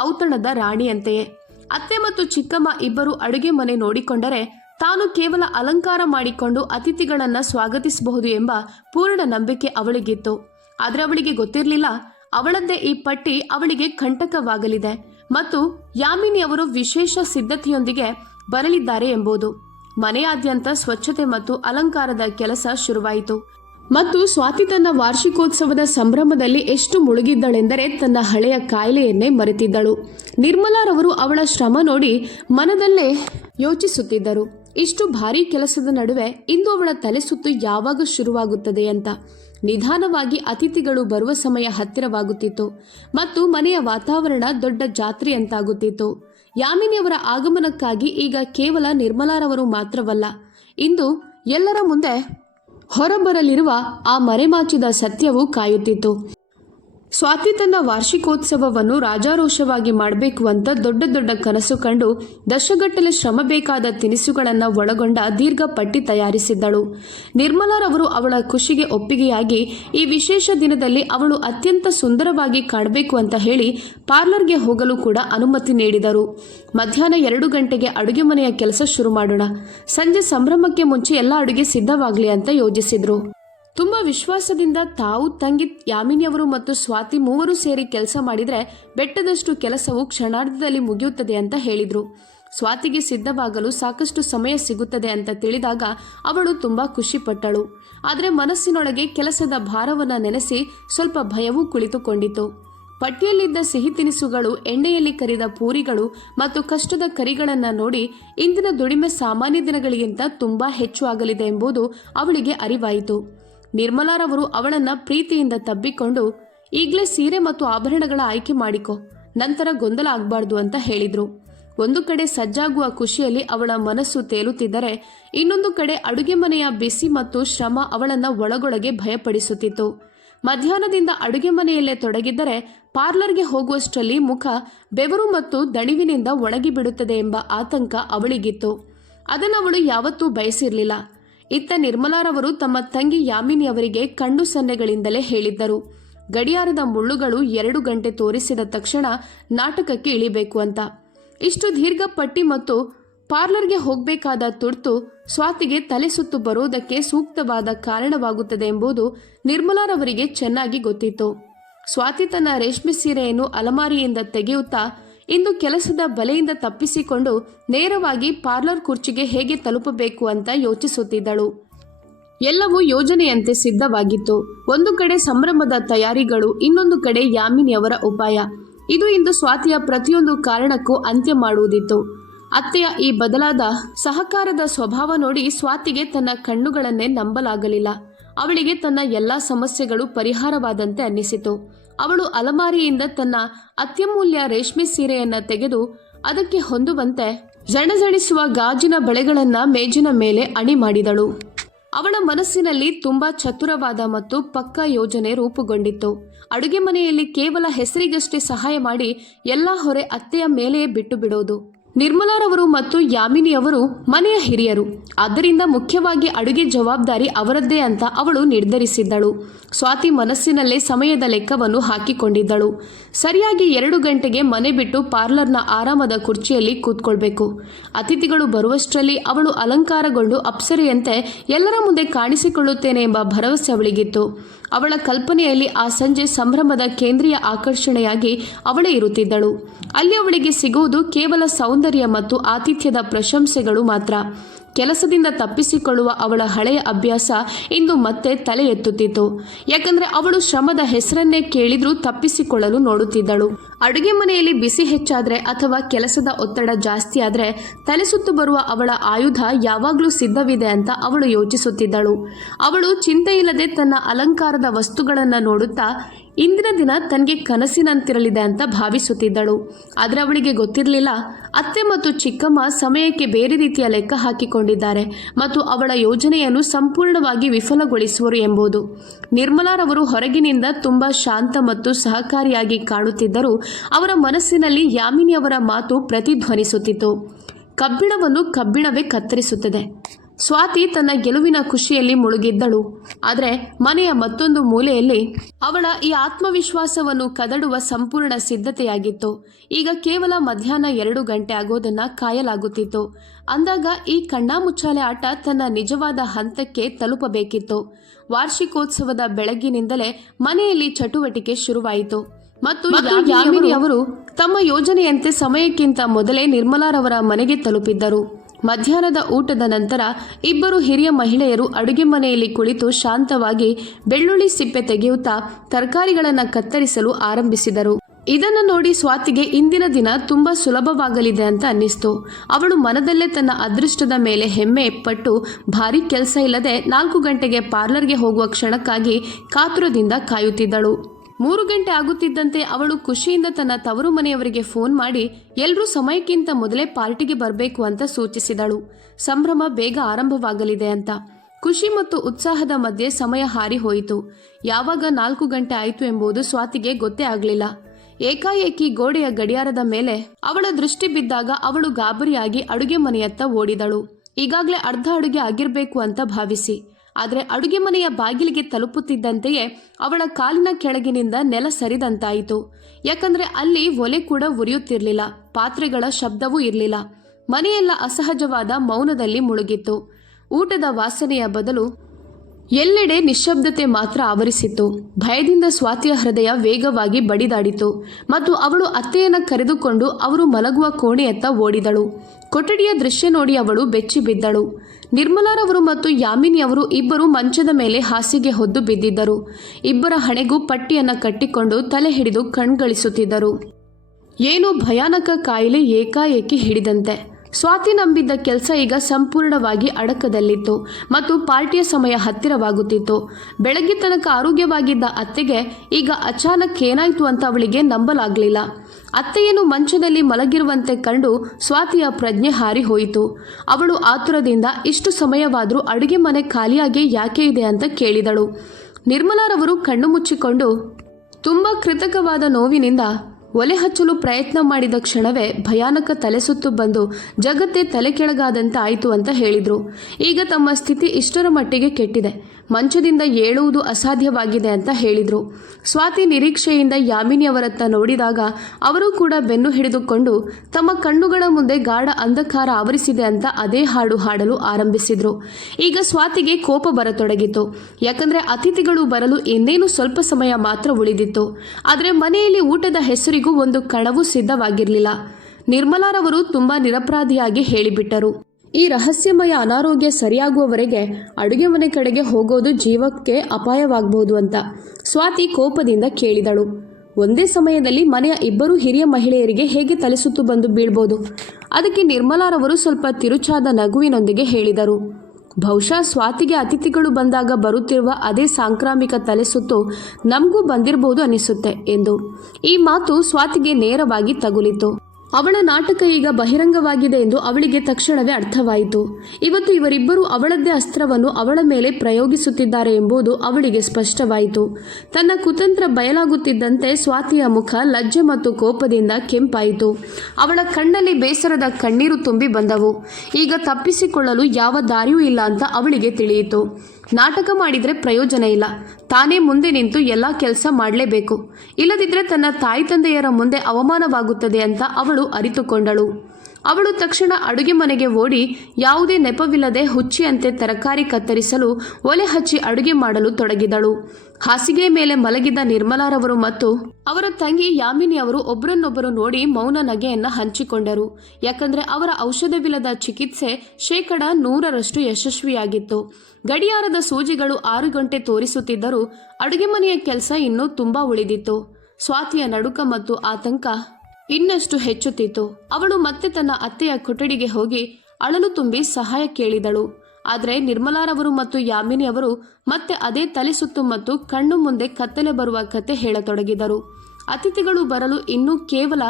ಔತಣದ ರಾಣಿಯಂತೆಯೇ. ಅತ್ತೆ ಮತ್ತು ಚಿಕ್ಕಮ್ಮ ಇಬ್ಬರು ಅಡುಗೆ ಮನೆ ನೋಡಿಕೊಂಡರೆ ತಾನು ಕೇವಲ ಅಲಂಕಾರ ಮಾಡಿಕೊಂಡು ಅತಿಥಿಗಳನ್ನ ಸ್ವಾಗತಿಸಬಹುದು ಎಂಬ ಪೂರ್ಣ ನಂಬಿಕೆ ಅವಳಿಗಿತ್ತು. ಆದರೆ ಅವಳಿಗೆ ಗೊತ್ತಿರಲಿಲ್ಲ. ಅವಳದ್ದೇ ಈ ಪಟ್ಟಿ ಅವಳಿಗೆ ಕಂಟಕವಾಗಲಿದೆ ಮತ್ತು ಯಾಮಿನಿ ಅವರು ವಿಶೇಷ ಸಿದ್ಧತೆಯೊಂದಿಗೆ ಬರಲಿದ್ದಾರೆ ಎಂಬುದು. ಮನೆಯಾದ್ಯಂತ ಸ್ವಚ್ಛತೆ ಮತ್ತು ಅಲಂಕಾರದ ಕೆಲಸ ಶುರುವಾಯಿತು. ಮತ್ತು ಸ್ವಾತಿ ತನ್ನ ವಾರ್ಷಿಕೋತ್ಸವದ ಸಂಭ್ರಮದಲ್ಲಿ ಎಷ್ಟು ಮುಳುಗಿದ್ದಳೆಂದರೆ ತನ್ನ ಹಳೆಯ ಕಾಯಿಲೆಯನ್ನೇ ಮರೆತಿದ್ದಳು. ನಿರ್ಮಲಾರವರು ಅವಳ ಶ್ರಮ ನೋಡಿ ಮನದಲ್ಲೇ ಯೋಚಿಸುತ್ತಿದ್ದರು. ಇಷ್ಟು ಭಾರೀ ಕೆಲಸದ ನಡುವೆ ಇಂದು ಅವಳ ತಲೆ ಸುತ್ತು ಯಾವಾಗ ಶುರುವಾಗುತ್ತದೆ ಅಂತ. ನಿಧಾನವಾಗಿ ಅತಿಥಿಗಳು ಬರುವ ಸಮಯ ಹತ್ತಿರವಾಗುತ್ತಿತ್ತು. ಮತ್ತು ಮನೆಯ ವಾತಾವರಣ ದೊಡ್ಡ ಜಾತ್ರೆಯಂತಾಗುತ್ತಿತ್ತು ಯಾಮಿನಿಯವರ ಆಗಮನಕ್ಕಾಗಿ ಈಗ ಕೇವಲ ನಿರ್ಮಲಾರವರು ಮಾತ್ರವಲ್ಲ. ಇಂದು ಎಲ್ಲರ ಮುಂದೆ ಹೊರಬರಲಿರುವ ಆ ಮರೆಮಾಚಿದ ಸತ್ಯವು ಕಾಯುತ್ತಿತ್ತು. ಸ್ವಾತಿ ತನ್ನ ವಾರ್ಷಿಕೋತ್ಸವವನ್ನು ರಾಜಾರೋಷವಾಗಿ ಮಾಡಬೇಕು ಅಂತ ದೊಡ್ಡ ದೊಡ್ಡ ಕನಸು ಕಂಡು ದಶಗಟ್ಟಲೆ ಶ್ರಮ ಬೇಕಾದ ತಿನಿಸುಗಳನ್ನು ಒಳಗೊಂಡ ದೀರ್ಘ ಪಟ್ಟಿ ತಯಾರಿಸಿದ್ದಳು. ನಿರ್ಮಲಾರವರು ಅವಳ ಖುಷಿಗೆ ಒಪ್ಪಿಗೆಯಾಗಿ ಈ ವಿಶೇಷ ದಿನದಲ್ಲಿ ಅವಳು ಅತ್ಯಂತ ಸುಂದರವಾಗಿ ಕಾಣಬೇಕು ಅಂತ ಹೇಳಿ ಪಾರ್ಲರ್ಗೆ ಹೋಗಲು ಕೂಡ ಅನುಮತಿ ನೀಡಿದರು. ಮಧ್ಯಾಹ್ನ ಎರಡು ಗಂಟೆಗೆ ಅಡುಗೆ ಮನೆಯ ಕೆಲಸ ಶುರು ಮಾಡೋಣ. ಸಂಜೆ ಸಂಭ್ರಮಕ್ಕೆ ಮುಂಚೆ ಎಲ್ಲ ಅಡುಗೆ ಸಿದ್ಧವಾಗಲಿ ಅಂತ ಯೋಜಿಸಿದ್ರು. ತುಂಬಾ ವಿಶ್ವಾಸದಿಂದ ತಾವು, ತಂಗಿ ಯಾಮಿನಿಯವರು ಮತ್ತು ಸ್ವಾತಿ ಮೂವರು ಸೇರಿ ಕೆಲಸ ಮಾಡಿದ್ರೆ ಬೆಟ್ಟದಷ್ಟು ಕೆಲಸವು ಕ್ಷಣಾರ್ಧದಲ್ಲಿ ಮುಗಿಯುತ್ತದೆ ಅಂತ ಹೇಳಿದ್ರು. ಸ್ವಾತಿಗೆ ಸಿದ್ಧವಾಗಲು ಸಾಕಷ್ಟು ಸಮಯ ಸಿಗುತ್ತದೆ ಅಂತ ತಿಳಿದಾಗ ಅವಳು ತುಂಬಾ ಖುಷಿಪಟ್ಟಳು. ಆದರೆ ಮನಸ್ಸಿನೊಳಗೆ ಕೆಲಸದ ಭಾರವನ್ನ ನೆನೆಸಿ ಸ್ವಲ್ಪ ಭಯವೂ ಕುಳಿತುಕೊಂಡಿತು. ಪಟ್ಟಿಯಲ್ಲಿದ್ದ ಸಿಹಿ ತಿನಿಸುಗಳು, ಎಣ್ಣೆಯಲ್ಲಿ ಕರಿದ ಪೂರಿಗಳು ಮತ್ತು ಕಷ್ಟದ ಕರಿಗಳನ್ನು ನೋಡಿ ಇಂದಿನ ದುಡಿಮೆ ಸಾಮಾನ್ಯ ದಿನಗಳಿಗಿಂತ ತುಂಬಾ ಹೆಚ್ಚು ಆಗಲಿದೆ ಎಂಬುದು ಅವಳಿಗೆ ಅರಿವಾಯಿತು. ನಿರ್ಮಲಾರವರು ಅವಳನ್ನ ಪ್ರೀತಿಯಿಂದ ತಬ್ಬಿಕೊಂಡು, ಈಗಲೇ ಸೀರೆ ಮತ್ತು ಆಭರಣಗಳ ಆಯ್ಕೆ ಮಾಡಿಕೊ, ನಂತರ ಗೊಂದಲ ಆಗಬಾರ್ದು ಅಂತ ಹೇಳಿದ್ರು. ಒಂದು ಕಡೆ ಸಜ್ಜಾಗುವ ಖುಷಿಯಲ್ಲಿ ಅವಳ ಮನಸ್ಸು ತೇಲುತ್ತಿದ್ದರೆ, ಇನ್ನೊಂದು ಕಡೆ ಅಡುಗೆ ಮನೆಯ ಬಿಸಿ ಮತ್ತು ಶ್ರಮ ಅವಳನ್ನ ಒಳಗೊಳಗೆ ಭಯಪಡಿಸುತ್ತಿತ್ತು. ಮಧ್ಯಾಹ್ನದಿಂದ ಅಡುಗೆ ಮನೆಯಲ್ಲೇ ತೊಡಗಿದ್ದರೆ, ಪಾರ್ಲರ್ಗೆ ಹೋಗುವಷ್ಟರಲ್ಲಿ ಮುಖ ಬೆವರು ಮತ್ತು ದಣಿವಿನಿಂದ ಒಣಗಿ ಬಿಡುತ್ತದೆ ಎಂಬ ಆತಂಕ ಅವಳಿಗಿತ್ತು. ಅದನ್ನು ಅವಳು ಯಾವತ್ತೂ ಬಯಸಿರಲಿಲ್ಲ. ಇತ್ತ ನಿರ್ಮಲಾರವರು ತಮ್ಮ ತಂಗಿ ಯಾಮಿನಿ ಅವರಿಗೆ ಕಣ್ಣು ಸನ್ನೆಗಳಿಂದಲೇ ಹೇಳಿದ್ದರು. ಗಡಿಯಾರದ ಮುಳ್ಳುಗಳು ಎರಡು ಗಂಟೆ ತೋರಿಸಿದ ತಕ್ಷಣ ನಾಟಕಕ್ಕೆ ಇಳಿಬೇಕು ಅಂತ. ಇಷ್ಟು ದೀರ್ಘ ಪಟ್ಟಿ ಮತ್ತು ಪಾರ್ಲರ್ಗೆ ಹೋಗಬೇಕಾದ ತುರ್ತು ಸ್ವಾತಿಗೆ ತಲೆ ಸುತ್ತು ಬರೋದಕ್ಕೆ ಸೂಕ್ತವಾದ ಕಾರಣವಾಗುತ್ತದೆ ಎಂಬುದು ನಿರ್ಮಲಾರವರಿಗೆ ಚೆನ್ನಾಗಿ ಗೊತ್ತಿತ್ತು. ಸ್ವಾತಿ ತನ್ನ ರೇಷ್ಮೆ ಸೀರೆಯನ್ನು ಅಲಮಾರಿಯಿಂದ ತೆಗೆಯುತ್ತಾ ಇಂದು ಕೆಲಸದ ಬಲೆಯಿಂದ ತಪ್ಪಿಸಿಕೊಂಡು ನೇರವಾಗಿ ಪಾರ್ಲರ್ ಕುರ್ಚಿಗೆ ಹೇಗೆ ತಲುಪಬೇಕು ಅಂತ ಯೋಚಿಸುತ್ತಿದ್ದಳು. ಎಲ್ಲವೂ ಯೋಜನೆಯಂತೆ ಸಿದ್ಧವಾಗಿತ್ತು. ಒಂದು ಕಡೆ ಸಂಭ್ರಮದ ತಯಾರಿಗಳು, ಇನ್ನೊಂದು ಕಡೆ ಯಾಮಿನಿಯವರ ಉಪಾಯ. ಇದು ಇಂದು ಸ್ವಾತಿಯ ಪ್ರತಿಯೊಂದು ಕಾರಣಕ್ಕೂ ಅಂತ್ಯ ಮಾಡುವುದಿತ್ತು. ಅತ್ತೆಯ ಈ ಬದಲಾದ ಸಹಕಾರದ ಸ್ವಭಾವ ನೋಡಿ ಸ್ವಾತಿಗೆ ತನ್ನ ಕಣ್ಣುಗಳನ್ನೇ ನಂಬಲಾಗಲಿಲ್ಲ. ಅವಳಿಗೆ ತನ್ನ ಎಲ್ಲಾ ಸಮಸ್ಯೆಗಳು ಪರಿಹಾರವಾದಂತೆ ಅನ್ನಿಸಿತು. ಅವಳು ಅಲಮಾರಿಯಿಂದ ತನ್ನ ಅತ್ಯಮೂಲ್ಯ ರೇಷ್ಮೆ ಸೀರೆಯನ್ನ ತೆಗೆದು ಅದಕ್ಕೆ ಹೊಂದುವಂತೆ ಜಣಜಣಿಸುವ ಗಾಜಿನ ಬಳೆಗಳನ್ನ ಮೇಜಿನ ಮೇಲೆ ಅಣಿ ಮಾಡಿದಳು. ಅವಳ ಮನಸ್ಸಿನಲ್ಲಿ ತುಂಬಾ ಚತುರವಾದ ಮತ್ತು ಪಕ್ಕಾ ಯೋಜನೆ ರೂಪುಗೊಂಡಿತ್ತು. ಅಡುಗೆ ಮನೆಯಲ್ಲಿ ಕೇವಲ ಹೆಸರಿಗಷ್ಟೇ ಸಹಾಯ ಮಾಡಿ ಎಲ್ಲಾ ಹೊರೆ ಅತ್ತೆಯ ಮೇಲೆಯೇ ಬಿಟ್ಟು ಬಿಡೋದು. ನಿರ್ಮಲಾರವರು ಮತ್ತು ಯಾಮಿನಿ ಅವರು ಮನೆಯ ಹಿರಿಯರು. ಆದ್ದರಿಂದ ಮುಖ್ಯವಾಗಿ ಅಡುಗೆ ಜವಾಬ್ದಾರಿ ಅವರದ್ದೇ ಅಂತ ಅವಳು ನಿರ್ಧರಿಸಿದ್ದಳು. ಸ್ವಾತಿ ಮನಸ್ಸಿನಲ್ಲೇ ಸಮಯದ ಲೆಕ್ಕವನ್ನು ಹಾಕಿಕೊಂಡಿದ್ದಳು. ಸರಿಯಾಗಿ ಎರಡು ಗಂಟೆಗೆ ಮನೆ ಬಿಟ್ಟು ಪಾರ್ಲರ್ನ ಆರಾಮದ ಕುರ್ಚಿಯಲ್ಲಿ ಕೂತ್ಕೊಳ್ಬೇಕು. ಅತಿಥಿಗಳು ಬರುವಷ್ಟರಲ್ಲಿ ಅವಳು ಅಲಂಕಾರಗೊಂಡು ಅಪ್ಸರೆಯಂತೆ ಎಲ್ಲರ ಮುಂದೆ ಕಾಣಿಸಿಕೊಳ್ಳುತ್ತೇನೆ ಎಂಬ ಭರವಸೆ ಅವಳಿಗಿತ್ತು. ಅವಳ ಕಲ್ಪನೆಯಲ್ಲಿ ಆ ಸಂಜೆ ಸಂಭ್ರಮದ ಕೇಂದ್ರೀಯ ಆಕರ್ಷಣೆಯಾಗಿ ಅವಳೇ ಇರುತ್ತಿದ್ದಳು. ಅಲ್ಲಿ ಅವಳಿಗೆ ಸಿಗುವುದು ಕೇವಲ ಸೌಂದರ್ಯ ಮತ್ತು ಆತಿಥ್ಯದ ಪ್ರಶಂಸೆಗಳು ಮಾತ್ರ. ಕೆಲಸದಿಂದ ತಪ್ಪಿಸಿಕೊಳ್ಳುವ ಅವಳ ಹಳೆಯ ಅಭ್ಯಾಸ ಇಂದು ಮತ್ತೆ ತಲೆ ಎತ್ತುತ್ತಿತ್ತು. ಯಾಕಂದ್ರೆ ಅವಳು ಶ್ರಮದ ಹೆಸರನ್ನೇ ಕೇಳಿದ್ರೂ ತಪ್ಪಿಸಿಕೊಳ್ಳಲು ನೋಡುತ್ತಿದ್ದಳು. ಅಡುಗೆ ಮನೆಯಲ್ಲಿ ಬಿಸಿ ಹೆಚ್ಚಾದ್ರೆ ಅಥವಾ ಕೆಲಸದ ಒತ್ತಡ ಜಾಸ್ತಿ ಆದ್ರೆ ತಲೆ ಸುತ್ತು ಬರುವ ಅವಳ ಆಯುಧ ಯಾವಾಗಲೂ ಸಿದ್ಧವಿದೆ ಅಂತ ಅವಳು ಯೋಚಿಸುತ್ತಿದ್ದಳು. ಅವಳು ಚಿಂತೆಯಿಲ್ಲದೆ ತನ್ನ ಅಲಂಕಾರದ ವಸ್ತುಗಳನ್ನು ನೋಡುತ್ತಾ ಇಂದಿನ ದಿನ ತನಗೆ ಕನಸಿನಂತಿರಲಿದೆ ಅಂತ ಭಾವಿಸುತ್ತಿದ್ದಳು. ಆದರೆ ಅವಳಿಗೆ ಗೊತ್ತಿರಲಿಲ್ಲ. ಅತ್ತೆ ಮತ್ತು ಚಿಕ್ಕಮ್ಮ ಸಮಯಕ್ಕೆ ಬೇರೆ ರೀತಿಯ ಲೆಕ್ಕ ಹಾಕಿಕೊಂಡಿದ್ದಾರೆ ಮತ್ತು ಅವಳ ಯೋಜನೆಯನ್ನು ಸಂಪೂರ್ಣವಾಗಿ ವಿಫಲಗೊಳಿಸುವರು ಎಂಬುದು. ನಿರ್ಮಲಾರವರು ಹೊರಗಿನಿಂದ ತುಂಬ ಶಾಂತ ಮತ್ತು ಸಹಕಾರಿಯಾಗಿ ಕಾಣುತ್ತಿದ್ದರೂ ಅವರ ಮನಸ್ಸಿನಲ್ಲಿ ಯಾಮಿನಿಯವರ ಮಾತು ಪ್ರತಿಧ್ವನಿಸುತ್ತಿತ್ತು. ಕಬ್ಬಿಣವನ್ನು ಕಬ್ಬಿಣವೇ ಕತ್ತರಿಸುತ್ತದೆ. ಸ್ವಾತಿ ತನ್ನ ಗೆಲುವಿನ ಖುಷಿಯಲ್ಲಿ ಮುಳುಗಿದ್ದಳು. ಆದರೆ ಮನೆಯ ಮತ್ತೊಂದು ಮೂಲೆಯಲ್ಲಿ ಅವಳ ಈ ಆತ್ಮವಿಶ್ವಾಸವನ್ನು ಕದಡುವ ಸಂಪೂರ್ಣ ಸಿದ್ಧತೆಯಾಗಿತ್ತು. ಈಗ ಕೇವಲ ಮಧ್ಯಾಹ್ನ ಎರಡು ಗಂಟೆ ಆಗೋದನ್ನ ಕಾಯಲಾಗುತ್ತಿತ್ತು. ಅಂದಾಗ ಈ ಕಣ್ಣಾಮುಚ್ಚಾಲೆ ಆಟ ತನ್ನ ನಿಜವಾದ ಹಂತಕ್ಕೆ ತಲುಪಬೇಕಿತ್ತು. ವಾರ್ಷಿಕೋತ್ಸವದ ಬೆಳಗ್ಗಿನಿಂದಲೇ ಮನೆಯಲ್ಲಿ ಚಟುವಟಿಕೆ ಶುರುವಾಯಿತು. ಮತ್ತು ಯಾಮಿನಿ ಅವರು ತಮ್ಮ ಯೋಜನೆಯಂತೆ ಸಮಯಕ್ಕಿಂತ ಮೊದಲೇ ನಿರ್ಮಲಾರವರ ಮನೆಗೆ ತಲುಪಿದ್ದರು. ಮಧ್ಯಾಹ್ನದ ಊಟದ ನಂತರ ಇಬ್ಬರು ಹಿರಿಯ ಮಹಿಳೆಯರು ಅಡುಗೆ ಮನೆಯಲ್ಲಿ ಕುಳಿತು ಶಾಂತವಾಗಿ ಬೆಳ್ಳುಳ್ಳಿ ಸಿಪ್ಪೆ ತೆಗೆಯುತ್ತಾ ತರಕಾರಿಗಳನ್ನು ಕತ್ತರಿಸಲು ಆರಂಭಿಸಿದರು. ಇದನ್ನು ನೋಡಿ ಸ್ವಾತಿಗೆ ಇಂದಿನ ದಿನ ತುಂಬಾ ಸುಲಭವಾಗಲಿದೆ ಅಂತ ಅನ್ನಿಸ್ತು. ಅವಳು ಮನದಲ್ಲೇ ತನ್ನ ಅದೃಷ್ಟದ ಮೇಲೆ ಹೆಮ್ಮೆ ಪಟ್ಟು ಭಾರಿ ಕೆಲಸ ಇಲ್ಲದೆ ನಾಲ್ಕು ಗಂಟೆಗೆ ಪಾರ್ಲರ್ಗೆ ಹೋಗುವ ಕ್ಷಣಕ್ಕಾಗಿ ಕಾತುರದಿಂದ ಕಾಯುತ್ತಿದ್ದಳು. ಮೂರು ಗಂಟೆ ಆಗುತ್ತಿದ್ದಂತೆ ಅವಳು ಖುಷಿಯಿಂದ ತನ್ನ ತವರು ಮನೆಯವರಿಗೆ ಫೋನ್ ಮಾಡಿ ಎಲ್ಲರೂ ಸಮಯಕ್ಕಿಂತ ಮೊದಲೇ ಪಾರ್ಟಿಗೆ ಬರಬೇಕು ಅಂತ ಸೂಚಿಸಿದಳು. ಸಂಭ್ರಮ ಬೇಗ ಆರಂಭವಾಗಲಿದೆ ಅಂತ. ಖುಷಿ ಮತ್ತು ಉತ್ಸಾಹದ ಮಧ್ಯೆ ಸಮಯ ಹಾರಿ ಹೋಯಿತು. ಯಾವಾಗ ನಾಲ್ಕು ಗಂಟೆ ಆಯಿತು ಎಂಬುದು ಸ್ವಾತಿಗೆ ಗೊತ್ತೇ ಆಗಲಿಲ್ಲ. ಏಕಾಏಕಿ ಗೋಡೆಯ ಗಡಿಯಾರದ ಮೇಲೆ ಅವಳ ದೃಷ್ಟಿ ಬಿದ್ದಾಗ ಅವಳು ಗಾಬರಿಯಾಗಿ ಅಡುಗೆ ಮನೆಯತ್ತ ಓಡಿದಳು. ಈಗಾಗಲೇ ಅರ್ಧ ಅಡುಗೆ ಆಗಿರಬೇಕು ಅಂತ ಭಾವಿಸಿ. ಆದರೆ ಅಡುಗೆ ಮನೆಯ ಬಾಗಿಲಿಗೆ ತಲುಪುತ್ತಿದ್ದಂತೆಯೇ ಅವಳ ಕಾಲಿನ ಕೆಳಗಿನಿಂದ ನೆಲ ಸರಿದಂತಾಯಿತು. ಯಾಕಂದ್ರೆ ಅಲ್ಲಿ ಒಲೆ ಕೂಡ ಉರಿಯುತ್ತಿರಲಿಲ್ಲ, ಪಾತ್ರೆಗಳ ಶಬ್ದವೂ ಇರಲಿಲ್ಲ. ಮನೆಯೆಲ್ಲ ಅಸಹಜವಾದ ಮೌನದಲ್ಲಿ ಮುಳುಗಿತ್ತು. ಊಟದ ವಾಸನೆಯ ಬದಲು ಎಲ್ಲೆಡೆ ನಿಶ್ಶಬ್ದತೆ ಮಾತ್ರ ಆವರಿಸಿತ್ತು. ಭಯದಿಂದ ಸ್ವಾತಿಯ ಹೃದಯ ವೇಗವಾಗಿ ಬಡಿದಾಡಿತು ಮತ್ತು ಅವಳು ಅತ್ತೆಯನ್ನು ಕರೆದುಕೊಂಡು ಅವರು ಮಲಗುವ ಕೋಣೆಯತ್ತ ಓಡಿದಳು. ಕೊಠಡಿಯ ದೃಶ್ಯ ನೋಡಿ ಅವಳು ಬೆಚ್ಚಿ ಬಿದ್ದಳು. ನಿರ್ಮಲಾರವರು ಮತ್ತು ಯಾಮಿನಿ ಅವರು ಇಬ್ಬರು ಮಂಚದ ಮೇಲೆ ಹಾಸಿಗೆ ಹೊದ್ದು ಬಿದ್ದಿದ್ದರು. ಇಬ್ಬರ ಹಣೆಗೂ ಪಟ್ಟಿಯನ್ನು ಕಟ್ಟಿಕೊಂಡು ತಲೆ ಹಿಡಿದು ಕಣ್ಗಳಿಸುತ್ತಿದ್ದರು. ಏನೋ ಭಯಾನಕ ಕಾಯಿಲೆ ಏಕಾಏಕಿ ಹಿಡಿದಂತೆ. ಸ್ವಾತಿ ನಂಬಿದ್ದ ಕೆಲಸ ಈಗ ಸಂಪೂರ್ಣವಾಗಿ ಅಡಕದಲ್ಲಿತ್ತು ಮತ್ತು ಪಾರ್ಟಿಯ ಸಮಯ ಹತ್ತಿರವಾಗುತ್ತಿತ್ತು. ಬೆಳಗ್ಗೆ ತನಕ ಆರೋಗ್ಯವಾಗಿದ್ದ ಅತ್ತೆಗೆ ಈಗ ಅಚಾನಕ್ ಏನಾಯಿತು ಅಂತ ಅವಳಿಗೆ ನಂಬಲಾಗಲಿಲ್ಲ. ಅತ್ತೆಯನ್ನು ಮಂಚದಲ್ಲಿ ಮಲಗಿರುವಂತೆ ಕಂಡು ಸ್ವಾತಿಯ ಪ್ರಜ್ಞೆ ಹಾರಿ ಹೋಯಿತು ಅವಳು ಆತುರದಿಂದ, ಇಷ್ಟು ಸಮಯವಾದರೂ ಅಡುಗೆ ಮನೆ ಖಾಲಿಯಾಗಿ ಯಾಕೆ ಇದೆ ಅಂತ ಕೇಳಿದಳು. ನಿರ್ಮಲಾರವರು ಕಣ್ಣು ಮುಚ್ಚಿಕೊಂಡು, ತುಂಬ ಕೃತಕವಾದ ನೋವಿನಿಂದ ಒಲೆ ಹಚ್ಚಲು ಪ್ರಯತ್ನ ಮಾಡಿದ ಕ್ಷಣವೇ ಭಯಾನಕ ತಲೆಸುತ್ತು ಬಂದು ಜಗತ್ತೇ ತಲೆ ಕೆಳಗಾದಂತ ಆಯಿತು ಅಂತ ಹೇಳಿದ್ರು. ಈಗ ತಮ್ಮ ಸ್ಥಿತಿ ಇಷ್ಟರ ಮಟ್ಟಿಗೆ ಕೆಟ್ಟಿದೆ. ಮಂಚದಿಂದ ಏಳುವುದು ಅಸಾಧ್ಯವಾಗಿದೆ ಅಂತ ಹೇಳಿದರು. ಸ್ವಾತಿ ನಿರೀಕ್ಷೆಯಿಂದ ಯಾಮಿನಿ ಅವರತ್ತ ನೋಡಿದಾಗ ಅವರು ಕೂಡ ಬೆನ್ನು ಹಿಡಿದುಕೊಂಡು ತಮ್ಮ ಕಣ್ಣುಗಳ ಮುಂದೆ ಗಾಢ ಅಂಧಕಾರ ಆವರಿಸಿದೆ ಅಂತ ಅದೇ ಹಾಡು ಹಾಡಲು ಆರಂಭಿಸಿದ್ರು. ಈಗ ಸ್ವಾತಿಗೆ ಕೋಪ ಬರತೊಡಗಿತು. ಯಾಕಂದ್ರೆ ಅತಿಥಿಗಳು ಬರಲು ಇನ್ನೇನು ಸ್ವಲ್ಪ ಸಮಯ ಮಾತ್ರ ಉಳಿದಿತ್ತು. ಆದರೆ ಮನೆಯಲ್ಲಿ ಊಟದ ಹೆಸರಿಗೂ ಒಂದು ಕಣವು ಸಿದ್ಧವಾಗಿರಲಿಲ್ಲ. ನಿರ್ಮಲಾರವರು ತುಂಬಾ ನಿರಪರಾಧಿಯಾಗಿ ಹೇಳಿಬಿಟ್ಟರು. ಈ ರಹಸ್ಯಮಯ ಅನಾರೋಗ್ಯ ಸರಿಯಾಗುವವರೆಗೆ ಅಡುಗೆ ಮನೆ ಕಡೆಗೆ ಹೋಗೋದು ಜೀವಕ್ಕೆ ಅಪಾಯವಾಗಬಹುದು ಅಂತ ಸ್ವಾತಿ ಕೋಪದಿಂದ ಕೇಳಿದಳು. ಒಂದೇ ಸಮಯದಲ್ಲಿ ಮನೆಯ ಇಬ್ಬರು ಹಿರಿಯ ಮಹಿಳೆಯರಿಗೆ ಹೇಗೆ ತಲೆಸುತ್ತು ಬಂದು ಬೀಳ್ಬೋದು? ಅದಕ್ಕೆ ನಿರ್ಮಲಾರವರು ಸ್ವಲ್ಪ ತಿರುಚಾದ ನಗುವಿನೊಂದಿಗೆ ಹೇಳಿದರು. ಬಹುಶಃ ಸ್ವಾತಿಗೆ ಅತಿಥಿಗಳು ಬಂದಾಗ ಬರುತ್ತಿರುವ ಅದೇ ಸಾಂಕ್ರಾಮಿಕ ತಲೆಸುತ್ತು ನಮಗೂ ಬಂದಿರಬಹುದು ಅನಿಸುತ್ತೆ ಎಂದು. ಈ ಮಾತು ಸ್ವಾತಿಗೆ ನೇರವಾಗಿ ತಗುಲಿತು ಅವಳ ನಾಟಕ ಈಗ ಬಹಿರಂಗವಾಗಿದೆ ಎಂದು ಅವಳಿಗೆ ತಕ್ಷಣವೇ ಅರ್ಥವಾಯಿತು. ಇವತ್ತು ಇವರಿಬ್ಬರು ಅವಳದ್ದೇ ಅಸ್ತ್ರವನ್ನು ಅವಳ ಮೇಲೆ ಪ್ರಯೋಗಿಸುತ್ತಿದ್ದಾರೆ ಎಂಬುದು ಅವಳಿಗೆ ಸ್ಪಷ್ಟವಾಯಿತು. ತನ್ನ ಕುತಂತ್ರ ಬಯಲಾಗುತ್ತಿದ್ದಂತೆ ಸ್ವಾತಿಯ ಮುಖ ಲಜ್ಜೆ ಮತ್ತು ಕೋಪದಿಂದ ಕೆಂಪಾಯಿತು. ಅವಳ ಕಣ್ಣಲ್ಲಿ ಬೇಸರದ ಕಣ್ಣೀರು ತುಂಬಿ ಬಂದವು. ಈಗ ತಪ್ಪಿಸಿಕೊಳ್ಳಲು ಯಾವ ದಾರಿಯೂ ಇಲ್ಲ ಅಂತ ಅವಳಿಗೆ ತಿಳಿಯಿತು. ನಾಟಕ ಮಾಡಿದರೆ ಪ್ರಯೋಜನ ಇಲ್ಲ. ತಾನೇ ಮುಂದೆ ನಿಂತು ಎಲ್ಲ ಕೆಲಸ ಮಾಡಲೇಬೇಕು. ಇಲ್ಲದಿದ್ದರೆ ತನ್ನ ತಾಯಿ ತಂದೆಯರ ಮುಂದೆ ಅವಮಾನವಾಗುತ್ತದೆ ಅಂತ ಅವಳು ಅರಿತುಕೊಂಡಳು. ಅವಳು ತಕ್ಷಣ ಅಡುಗೆ ಮನೆಗೆ ಓಡಿ ಯಾವುದೇ ನೆಪವಿಲ್ಲದೆ ಹುಚ್ಚಿಯಂತೆ ತರಕಾರಿ ಕತ್ತರಿಸಲು ಒಲೆ ಹಚ್ಚಿ ಅಡುಗೆ ಮಾಡಲು ತೊಡಗಿದಳು. ಹಾಸಿಗೆ ಮೇಲೆ ಮಲಗಿದ್ದ ನಿರ್ಮಲಾರವರು ಮತ್ತು ಅವರ ತಂಗಿ ಯಾಮಿನಿ ಅವರು ಒಬ್ಬರನ್ನೊಬ್ಬರು ನೋಡಿ ಮೌನ ನಗೆಯನ್ನ ಹಂಚಿಕೊಂಡರು. ಯಾಕಂದ್ರೆ ಅವರ ಔಷಧವಿಲ್ಲದ ಚಿಕಿತ್ಸೆ ಶೇಕಡ ನೂರರಷ್ಟು ಯಶಸ್ವಿಯಾಗಿತ್ತು. ಗಡಿಯಾರದ ಸೂಜಿಗಳು ಆರು ಗಂಟೆ ತೋರಿಸುತ್ತಿದ್ದರೂ ಅಡುಗೆ ಮನೆಯ ಕೆಲಸ ಇನ್ನೂ ತುಂಬಾ ಉಳಿದಿತ್ತು. ಸ್ವಾತಿಯ ನಡುಕ ಮತ್ತು ಆತಂಕ ಇನ್ನಷ್ಟು ಹೆಚ್ಚುತ್ತಿತ್ತು ಅವಳು ಮತ್ತೆ ತನ್ನ ಅತ್ತೆಯ ಕೊಠಡಿಗೆ ಹೋಗಿ ಅಳಲು ತುಂಬಿ ಸಹಾಯ ಕೇಳಿದಳು. ಆದರೆ ನಿರ್ಮಲಾರವರು ಮತ್ತು ಯಾಮಿನಿ ಅವರು ಮತ್ತೆ ಅದೇ ತಲೆಸುತ್ತು ಮತ್ತು ಕಣ್ಣು ಮುಂದೆ ಕತ್ತಲೆ ಬರುವ ಕತೆ ಹೇಳತೊಡಗಿದರು. ಅತಿಥಿಗಳು ಬರಲು ಇನ್ನೂ ಕೇವಲ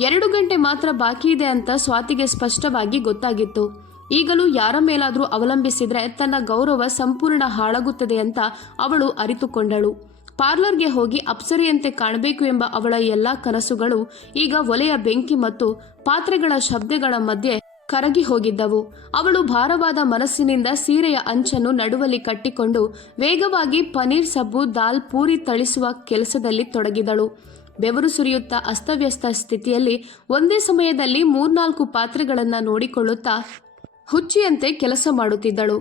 ಎರಡು ಗಂಟೆ ಮಾತ್ರ ಬಾಕಿ ಇದೆ ಅಂತ ಸ್ವಾತಿಗೆ ಸ್ಪಷ್ಟವಾಗಿ ಗೊತ್ತಾಗಿತ್ತು. ಈಗಲೂ ಯಾರ ಮೇಲಾದರೂ ಅವಲಂಬಿಸಿದ್ರೆ ತನ್ನ ಗೌರವ ಸಂಪೂರ್ಣ ಹಾಳಾಗುತ್ತದೆ ಅಂತ ಅವಳು ಅರಿತುಕೊಂಡಳು. ಪಾರ್ಲರ್ಗೆ ಹೋಗಿ ಅಪ್ಸರೆಯಂತೆ ಕಾಣಬೇಕು ಎಂಬ ಅವಳ ಎಲ್ಲಾ ಕನಸುಗಳು ಈಗ ಒಲೆಯ ಬೆಂಕಿ ಮತ್ತು ಪಾತ್ರೆಗಳ ಶಬ್ದಗಳ ಮಧ್ಯೆ ಕರಗಿ ಹೋಗಿದ್ದವು. ಅವಳು ಭಾರವಾದ ಮನಸ್ಸಿನಿಂದ ಸೀರೆಯ ಅಂಚನ್ನು ನಡುವಲ್ಲಿ ಕಟ್ಟಿಕೊಂಡು ವೇಗವಾಗಿ ಪನೀರ್ ಸಬ್ಬು, ದಾಲ್, ಪೂರಿ ತಳಿಸುವ ಕೆಲಸದಲ್ಲಿ ತೊಡಗಿದಳು. ಬೆವರು ಸುರಿಯುತ್ತಾ ಅಸ್ತವ್ಯಸ್ತ ಸ್ಥಿತಿಯಲ್ಲಿ ಒಂದೇ ಸಮಯದಲ್ಲಿ ಮೂರ್ನಾಲ್ಕು ಪಾತ್ರೆಗಳನ್ನು ನೋಡಿಕೊಳ್ಳುತ್ತಾ ಹುಚ್ಚಿಯಂತೆ ಕೆಲಸ ಮಾಡುತ್ತಿದ್ದಳು.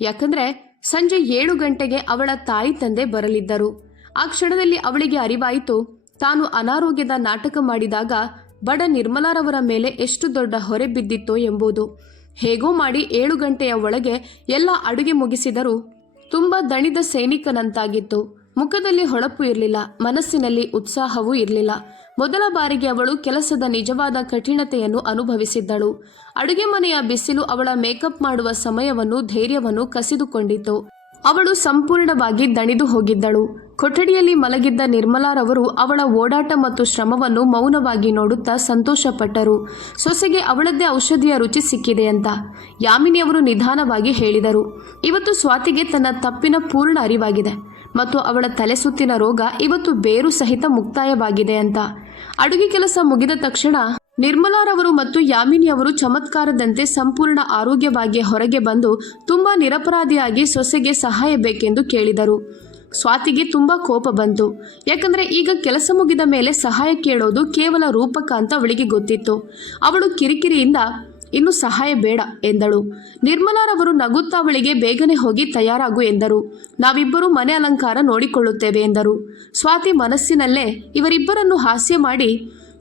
ಯಾಕಂದ್ರೆ ಸಂಜೆ ಏಳು ಗಂಟೆಗೆ ಅವಳ ತಾಯಿ ತಂದೆ ಬರಲಿದ್ದರು. ಆ ಕ್ಷಣದಲ್ಲಿ ಅವಳಿಗೆ ಅರಿವಾಯಿತು. ತಾನು ಅನಾರೋಗ್ಯದ ನಾಟಕ ಮಾಡಿದಾಗ ಬಡ ನಿರ್ಮಲಾರವರ ಮೇಲೆ ಎಷ್ಟು ದೊಡ್ಡ ಹೊರೆ ಬಿದ್ದಿತ್ತೋ ಎಂಬುದು. ಹೇಗೋ ಮಾಡಿ ಏಳು ಗಂಟೆಯ ಒಳಗೆ ಎಲ್ಲ ಅಡುಗೆ ಮುಗಿಸಿದರೂ ತುಂಬ ದಣಿದ ಸೈನಿಕನಂತಾಗಿತ್ತು. ಮುಖದಲ್ಲಿ ಹೊಳಪು ಇರಲಿಲ್ಲ, ಮನಸ್ಸಿನಲ್ಲಿ ಉತ್ಸಾಹವೂ ಇರಲಿಲ್ಲ. ಮೊದಲ ಬಾರಿಗೆ ಅವಳು ಕೆಲಸದ ನಿಜವಾದ ಕಠಿಣತೆಯನ್ನು ಅನುಭವಿಸಿದ್ದಳು. ಅಡುಗೆ ಮನೆಯ ಬಿಸಿಲು ಅವಳ ಮೇಕಪ್ ಮಾಡುವ ಸಮಯವನ್ನು ಧೈರ್ಯವನ್ನು ಕಸಿದುಕೊಂಡಿತು ಅವಳು ಸಂಪೂರ್ಣವಾಗಿ ದಣಿದು ಹೋಗಿದ್ದಳು. ಕೊಠಡಿಯಲ್ಲಿ ಮಲಗಿದ್ದ ನಿರ್ಮಲಾರವರು ಅವಳ ಓಡಾಟ ಮತ್ತು ಶ್ರಮವನ್ನು ಮೌನವಾಗಿ ನೋಡುತ್ತಾ ಸಂತೋಷಪಟ್ಟರು. ಸೊಸೆಗೆ ಅವಳದ್ದೇ ಔಷಧಿಯ ರುಚಿ ಸಿಕ್ಕಿದೆ ಅಂತ ಯಾಮಿನಿಯವರು ನಿಧಾನವಾಗಿ ಹೇಳಿದರು. ಇವತ್ತು ಸ್ವಾತಿಗೆ ತನ್ನ ತಪ್ಪಿನ ಪೂರ್ಣ ಅರಿವಾಗಿದೆ ಮತ್ತು ಅವಳ ತಲೆ ಸುತ್ತಿನ ರೋಗ ಇವತ್ತು ಬೇರು ಸಹಿತ ಮುಕ್ತಾಯವಾಗಿದೆ ಅಂತ. ಅಡುಗೆ ಕೆಲಸ ಮುಗಿದ ತಕ್ಷಣ ನಿರ್ಮಲಾರವರು ಮತ್ತು ಯಾಮಿನಿ ಅವರು ಚಮತ್ಕಾರದಂತೆ ಸಂಪೂರ್ಣ ಆರೋಗ್ಯವಾಗಿ ಹೊರಗೆ ಬಂದು ತುಂಬಾ ನಿರಪರಾಧಿಯಾಗಿ ಸೊಸೆಗೆ ಸಹಾಯ ಬೇಕೆಂದು ಕೇಳಿದರು. ಸ್ವಾತಿಗೆ ತುಂಬಾ ಕೋಪ ಬಂತು. ಯಾಕಂದ್ರೆ ಈಗ ಕೆಲಸ ಮುಗಿದ ಮೇಲೆ ಸಹಾಯ ಕೇಳೋದು ಕೇವಲ ರೂಪಕ ಅಂತ ಅವಳಿಗೆ ಗೊತ್ತಿತ್ತು. ಅವಳು ಕಿರಿಕಿರಿಯಿಂದ, ಇನ್ನು ಸಹಾಯ ಬೇಡ ಎಂದಳು. ನಿರ್ಮಲಾರವರು ನಗುತ್ತಾ ಅವಳಿಗೆ, ಬೇಗನೆ ಹೋಗಿ ತಯಾರಾಗು ಎಂದರು. ನಾವಿಬ್ಬರು ಮನೆ ಅಲಂಕಾರ ನೋಡಿಕೊಳ್ಳುತ್ತೇವೆ ಎಂದರು. ಸ್ವಾತಿ ಮನಸ್ಸಿನಲ್ಲೇ ಇವರಿಬ್ಬರನ್ನು ಹಾಸ್ಯ ಮಾಡಿ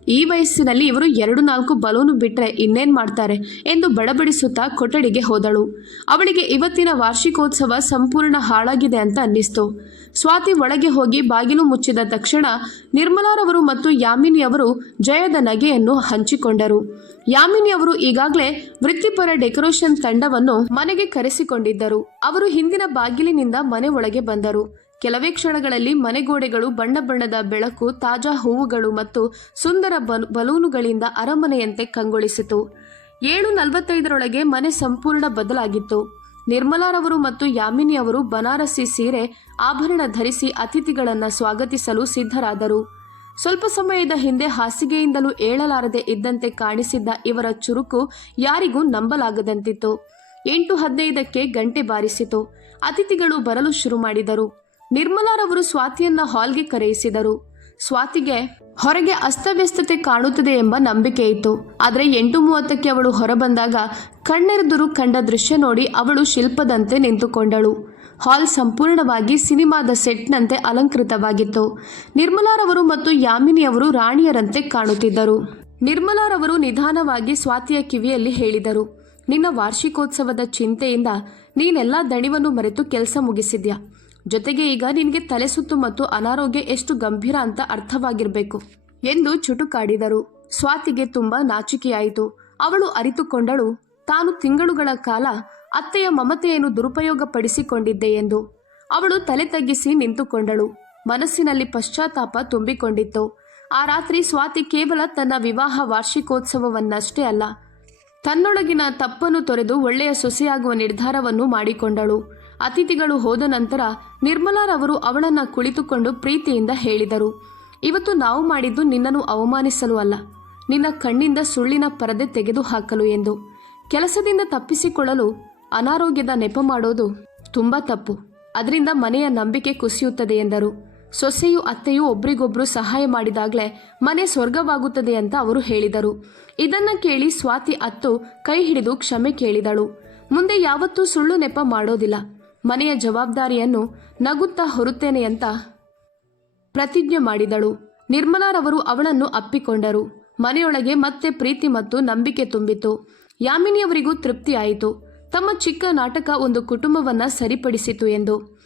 ಈ ವಯಸ್ಸಿನಲ್ಲಿ ಇವರು ಎರಡು ನಾಲ್ಕು ಬಲೂನು ಬಿಟ್ಟರೆ ಇನ್ನೇನ್ ಮಾಡ್ತಾರೆ ಎಂದು ಬಡಬಡಿಸುತ್ತಾ ಕೊಠಡಿಗೆ ಹೋದಳು. ಅವಳಿಗೆ ಇವತ್ತಿನ ವಾರ್ಷಿಕೋತ್ಸವ ಸಂಪೂರ್ಣ ಹಾಳಾಗಿದೆ ಅಂತ ಅನ್ನಿಸ್ತು. ಸ್ವಾತಿ ಒಳಗೆ ಹೋಗಿ ಬಾಗಿಲು ಮುಚ್ಚಿದ ತಕ್ಷಣ ನಿರ್ಮಲಾರವರು ಮತ್ತು ಯಾಮಿನಿಯವರು ಜಯದ ನಗೆಯನ್ನು ಹಂಚಿಕೊಂಡರು. ಯಾಮಿನಿಯವರು ಈಗಾಗಲೇ ವೃತ್ತಿಪರ ಡೆಕೋರೇಷನ್ ತಂಡವನ್ನು ಮನೆಗೆ ಕರೆಸಿಕೊಂಡಿದ್ದರು. ಅವರು ಹಿಂದಿನ ಬಾಗಿಲಿನಿಂದ ಮನೆ ಒಳಗೆ ಬಂದರು. ಕೆಲವೇ ಕ್ಷಣಗಳಲ್ಲಿ ಮನೆಗೋಡೆಗಳು ಬಣ್ಣ ಬಣ್ಣದ ಬೆಳಕು, ತಾಜಾ ಹೂವುಗಳು ಮತ್ತು ಸುಂದರ ಬಲೂನುಗಳಿಂದ ಅರಮನೆಯಂತೆ ಕಂಗೊಳಿಸಿತು. ಏಳು ನಲವತ್ತೈದರೊಳಗೆ ಮನೆ ಸಂಪೂರ್ಣ ಬದಲಾಗಿತ್ತು. ನಿರ್ಮಲಾರವರು ಮತ್ತು ಯಾಮಿನಿ ಅವರು ಬನಾರಸಿ ಸೀರೆ, ಆಭರಣ ಧರಿಸಿ ಅತಿಥಿಗಳನ್ನು ಸ್ವಾಗತಿಸಲು ಸಿದ್ಧರಾದರು. ಸ್ವಲ್ಪ ಸಮಯದ ಹಿಂದೆ ಹಾಸಿಗೆಯಿಂದಲೂ ಏಳಲಾರದೆ ಇದ್ದಂತೆ ಕಾಣಿಸಿದ್ದ ಇವರ ಚುರುಕು ಯಾರಿಗೂ ನಂಬಲಾಗದಂತಿತ್ತು. ಎಂಟು ಹದಿನೈದಕ್ಕೆ ಗಂಟೆ ಬಾರಿಸಿತು. ಅತಿಥಿಗಳು ಬರಲು ಶುರು ಮಾಡಿದರು. ನಿರ್ಮಲಾರವರು ಸ್ವಾತಿಯನ್ನ ಹಾಲ್ಗೆ ಕರೆಯಿಸಿದರು. ಸ್ವಾತಿಗೆ, ಹೊರಗೆ ಅಸ್ತವ್ಯಸ್ತತೆ ಕಾಣುತ್ತದೆ ಎಂಬ ನಂಬಿಕೆ ಇತ್ತು. ಆದರೆ ಎಂಟು ಮೂವತ್ತಕ್ಕೆ ಅವಳು ಹೊರಬಂದಾಗ ಕಣ್ಣೆರೆದುರು ಕಂಡ ದೃಶ್ಯ ನೋಡಿ ಅವಳು ಶಿಲ್ಪದಂತೆ ನಿಂತುಕೊಂಡಳು. ಹಾಲ್ ಸಂಪೂರ್ಣವಾಗಿ ಸಿನಿಮಾದ ಸೆಟ್ನಂತೆ ಅಲಂಕೃತವಾಗಿತ್ತು. ನಿರ್ಮಲಾರವರು ಮತ್ತು ಯಾಮಿನಿಯವರು ರಾಣಿಯರಂತೆ ಕಾಣುತ್ತಿದ್ದರು. ನಿರ್ಮಲಾರವರು ನಿಧಾನವಾಗಿ ಸ್ವಾತಿಯ ಕಿವಿಯಲ್ಲಿ ಹೇಳಿದರು, ನಿನ್ನ ವಾರ್ಷಿಕೋತ್ಸವದ ಚಿಂತೆಯಿಂದ ನೀನೆಲ್ಲ ದಣಿವನ್ನು ಮರೆತು ಕೆಲಸ ಮುಗಿಸಿದ್ಯಾ? ಜೊತೆಗೆ ಈಗ ನಿನಗೆ ತಲೆ ಸುತ್ತು ಮತ್ತು ಅನಾರೋಗ್ಯ ಎಷ್ಟು ಗಂಭೀರ ಅಂತ ಅರ್ಥವಾಗಿರಬೇಕು ಎಂದು ಚುಟುಕಾಡಿದರು. ಸ್ವಾತಿಗೆ ತುಂಬಾ ನಾಚಿಕೆಯಾಯಿತು. ಅವಳು ಅರಿತುಕೊಂಡಳು, ತಾನು ತಿಂಗಳುಗಳ ಕಾಲ ಅತ್ತೆಯ ಮಮತೆಯನ್ನು ದುರುಪಯೋಗಪಡಿಸಿಕೊಂಡಿದ್ದೆ ಎಂದು. ಅವಳು ತಲೆ ತಗ್ಗಿಸಿ ನಿಂತುಕೊಂಡಳು. ಮನಸ್ಸಿನಲ್ಲಿ ಪಶ್ಚಾತ್ತಾಪ ತುಂಬಿಕೊಂಡಿತ್ತು. ಆ ರಾತ್ರಿ ಸ್ವಾತಿ ಕೇವಲ ತನ್ನ ವಿವಾಹ ವಾರ್ಷಿಕೋತ್ಸವವನ್ನಷ್ಟೇ ಅಲ್ಲ, ತನ್ನೊಳಗಿನ ತಪ್ಪನ್ನು ತೊರೆದು ಒಳ್ಳೆಯ ಸೊಸೆಯಾಗುವ ನಿರ್ಧಾರವನ್ನು ಮಾಡಿಕೊಂಡಳು. ಅತಿಥಿಗಳು ಹೋದ ನಂತರ ನಿರ್ಮಲಾರವರು ಅವಳನ್ನ ಕುಳಿತುಕೊಂಡು ಪ್ರೀತಿಯಿಂದ ಹೇಳಿದರು. ಇವತ್ತು ನಾವು ಮಾಡಿದ್ದು ನಿನ್ನನ್ನು ಅವಮಾನಿಸಲು ಅಲ್ಲ. ನಿನ್ನ ಕಣ್ಣಿಂದ ಸುಳ್ಳಿನ ಪರದೆ ತೆಗೆದು ಹಾಕಲು ಎಂದು. ಕೆಲಸದಿಂದ ತಪ್ಪಿಸಿಕೊಳ್ಳಲು ಅನಾರೋಗ್ಯದ ನೆಪ ಮಾಡೋದು ತುಂಬಾ ತಪ್ಪು. ಅದರಿಂದ ಮನೆಯ ನಂಬಿಕೆ ಕುಸಿಯುತ್ತದೆ ಎಂದರು. ಸೊಸೆಯು ಅತ್ತೆಯು ಒಬ್ರಿಗೊಬ್ರು ಸಹಾಯ ಮಾಡಿದಾಗಲೇ ಮನೆ ಸ್ವರ್ಗವಾಗುತ್ತದೆ ಅಂತ ಅವರು ಹೇಳಿದರು. ಇದನ್ನ ಕೇಳಿ ಸ್ವಾತಿ ಅತ್ತು ಕೈ ಹಿಡಿದು ಕ್ಷಮೆ ಕೇಳಿದಳು. ಮುಂದೆ ಯಾವತ್ತೂ ಸುಳ್ಳು ನೆಪ ಮಾಡೋದಿಲ್ಲ. ಮನೆಯ ಜವಾಬ್ದಾರಿಯನ್ನು ನಗುತ್ತಾ ಹೊರುತ್ತೇನೆ ಅಂತ ಪ್ರತಿಜ್ಞೆ ಮಾಡಿದಳು. ನಿರ್ಮಲಾರವರು ಅವಳನ್ನು ಅಪ್ಪಿಕೊಂಡರು. ಮನೆಯೊಳಗೆ ಮತ್ತೆ ಪ್ರೀತಿ ಮತ್ತು ನಂಬಿಕೆ ತುಂಬಿತು. ಯಾಮಿನಿಯವರಿಗೂ ತೃಪ್ತಿಯಾಯಿತು ತಮ್ಮ ಚಿಕ್ಕ ನಾಟಕ ಒಂದು ಕುಟುಂಬವನ್ನ ಸರಿಪಡಿಸಿತು ಎಂದು.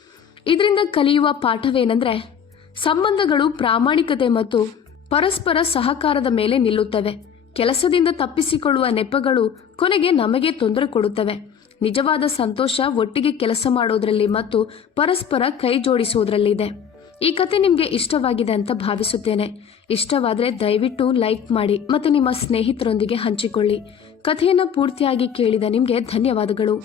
ಇದರಿಂದ ಕಲಿಯುವ ಪಾಠವೇನೆಂದರೆ, ಸಂಬಂಧಗಳು ಪ್ರಾಮಾಣಿಕತೆ ಮತ್ತು ಪರಸ್ಪರ ಸಹಕಾರದ ಮೇಲೆ ನಿಲ್ಲುತ್ತವೆ. ಕೆಲಸದಿಂದ ತಪ್ಪಿಸಿಕೊಳ್ಳುವ ನೆಪಗಳು ಕೊನೆಗೆ ನಮಗೆ ತೊಂದರೆ ಕೊಡುತ್ತವೆ. ನಿಜವಾದ ಸಂತೋಷ ಒಟ್ಟಿಗೆ ಕೆಲಸ ಮಾಡೋದ್ರಲ್ಲಿ ಮತ್ತು ಪರಸ್ಪರ ಕೈ ಜೋಡಿಸುವುದರಲ್ಲಿದೆ. ಈ ಕತೆ ನಿಮಗೆ ಇಷ್ಟವಾಗಿದೆ ಅಂತ ಭಾವಿಸುತ್ತೇನೆ. ಇಷ್ಟವಾದರೆ ದಯವಿಟ್ಟು ಲೈಕ್ ಮಾಡಿ ಮತ್ತು ನಿಮ್ಮ ಸ್ನೇಹಿತರೊಂದಿಗೆ ಹಂಚಿಕೊಳ್ಳಿ. ಕಥೆಯನ್ನು ಪೂರ್ತಿಯಾಗಿ ಕೇಳಿದ ನಿಮಗೆ ಧನ್ಯವಾದಗಳು.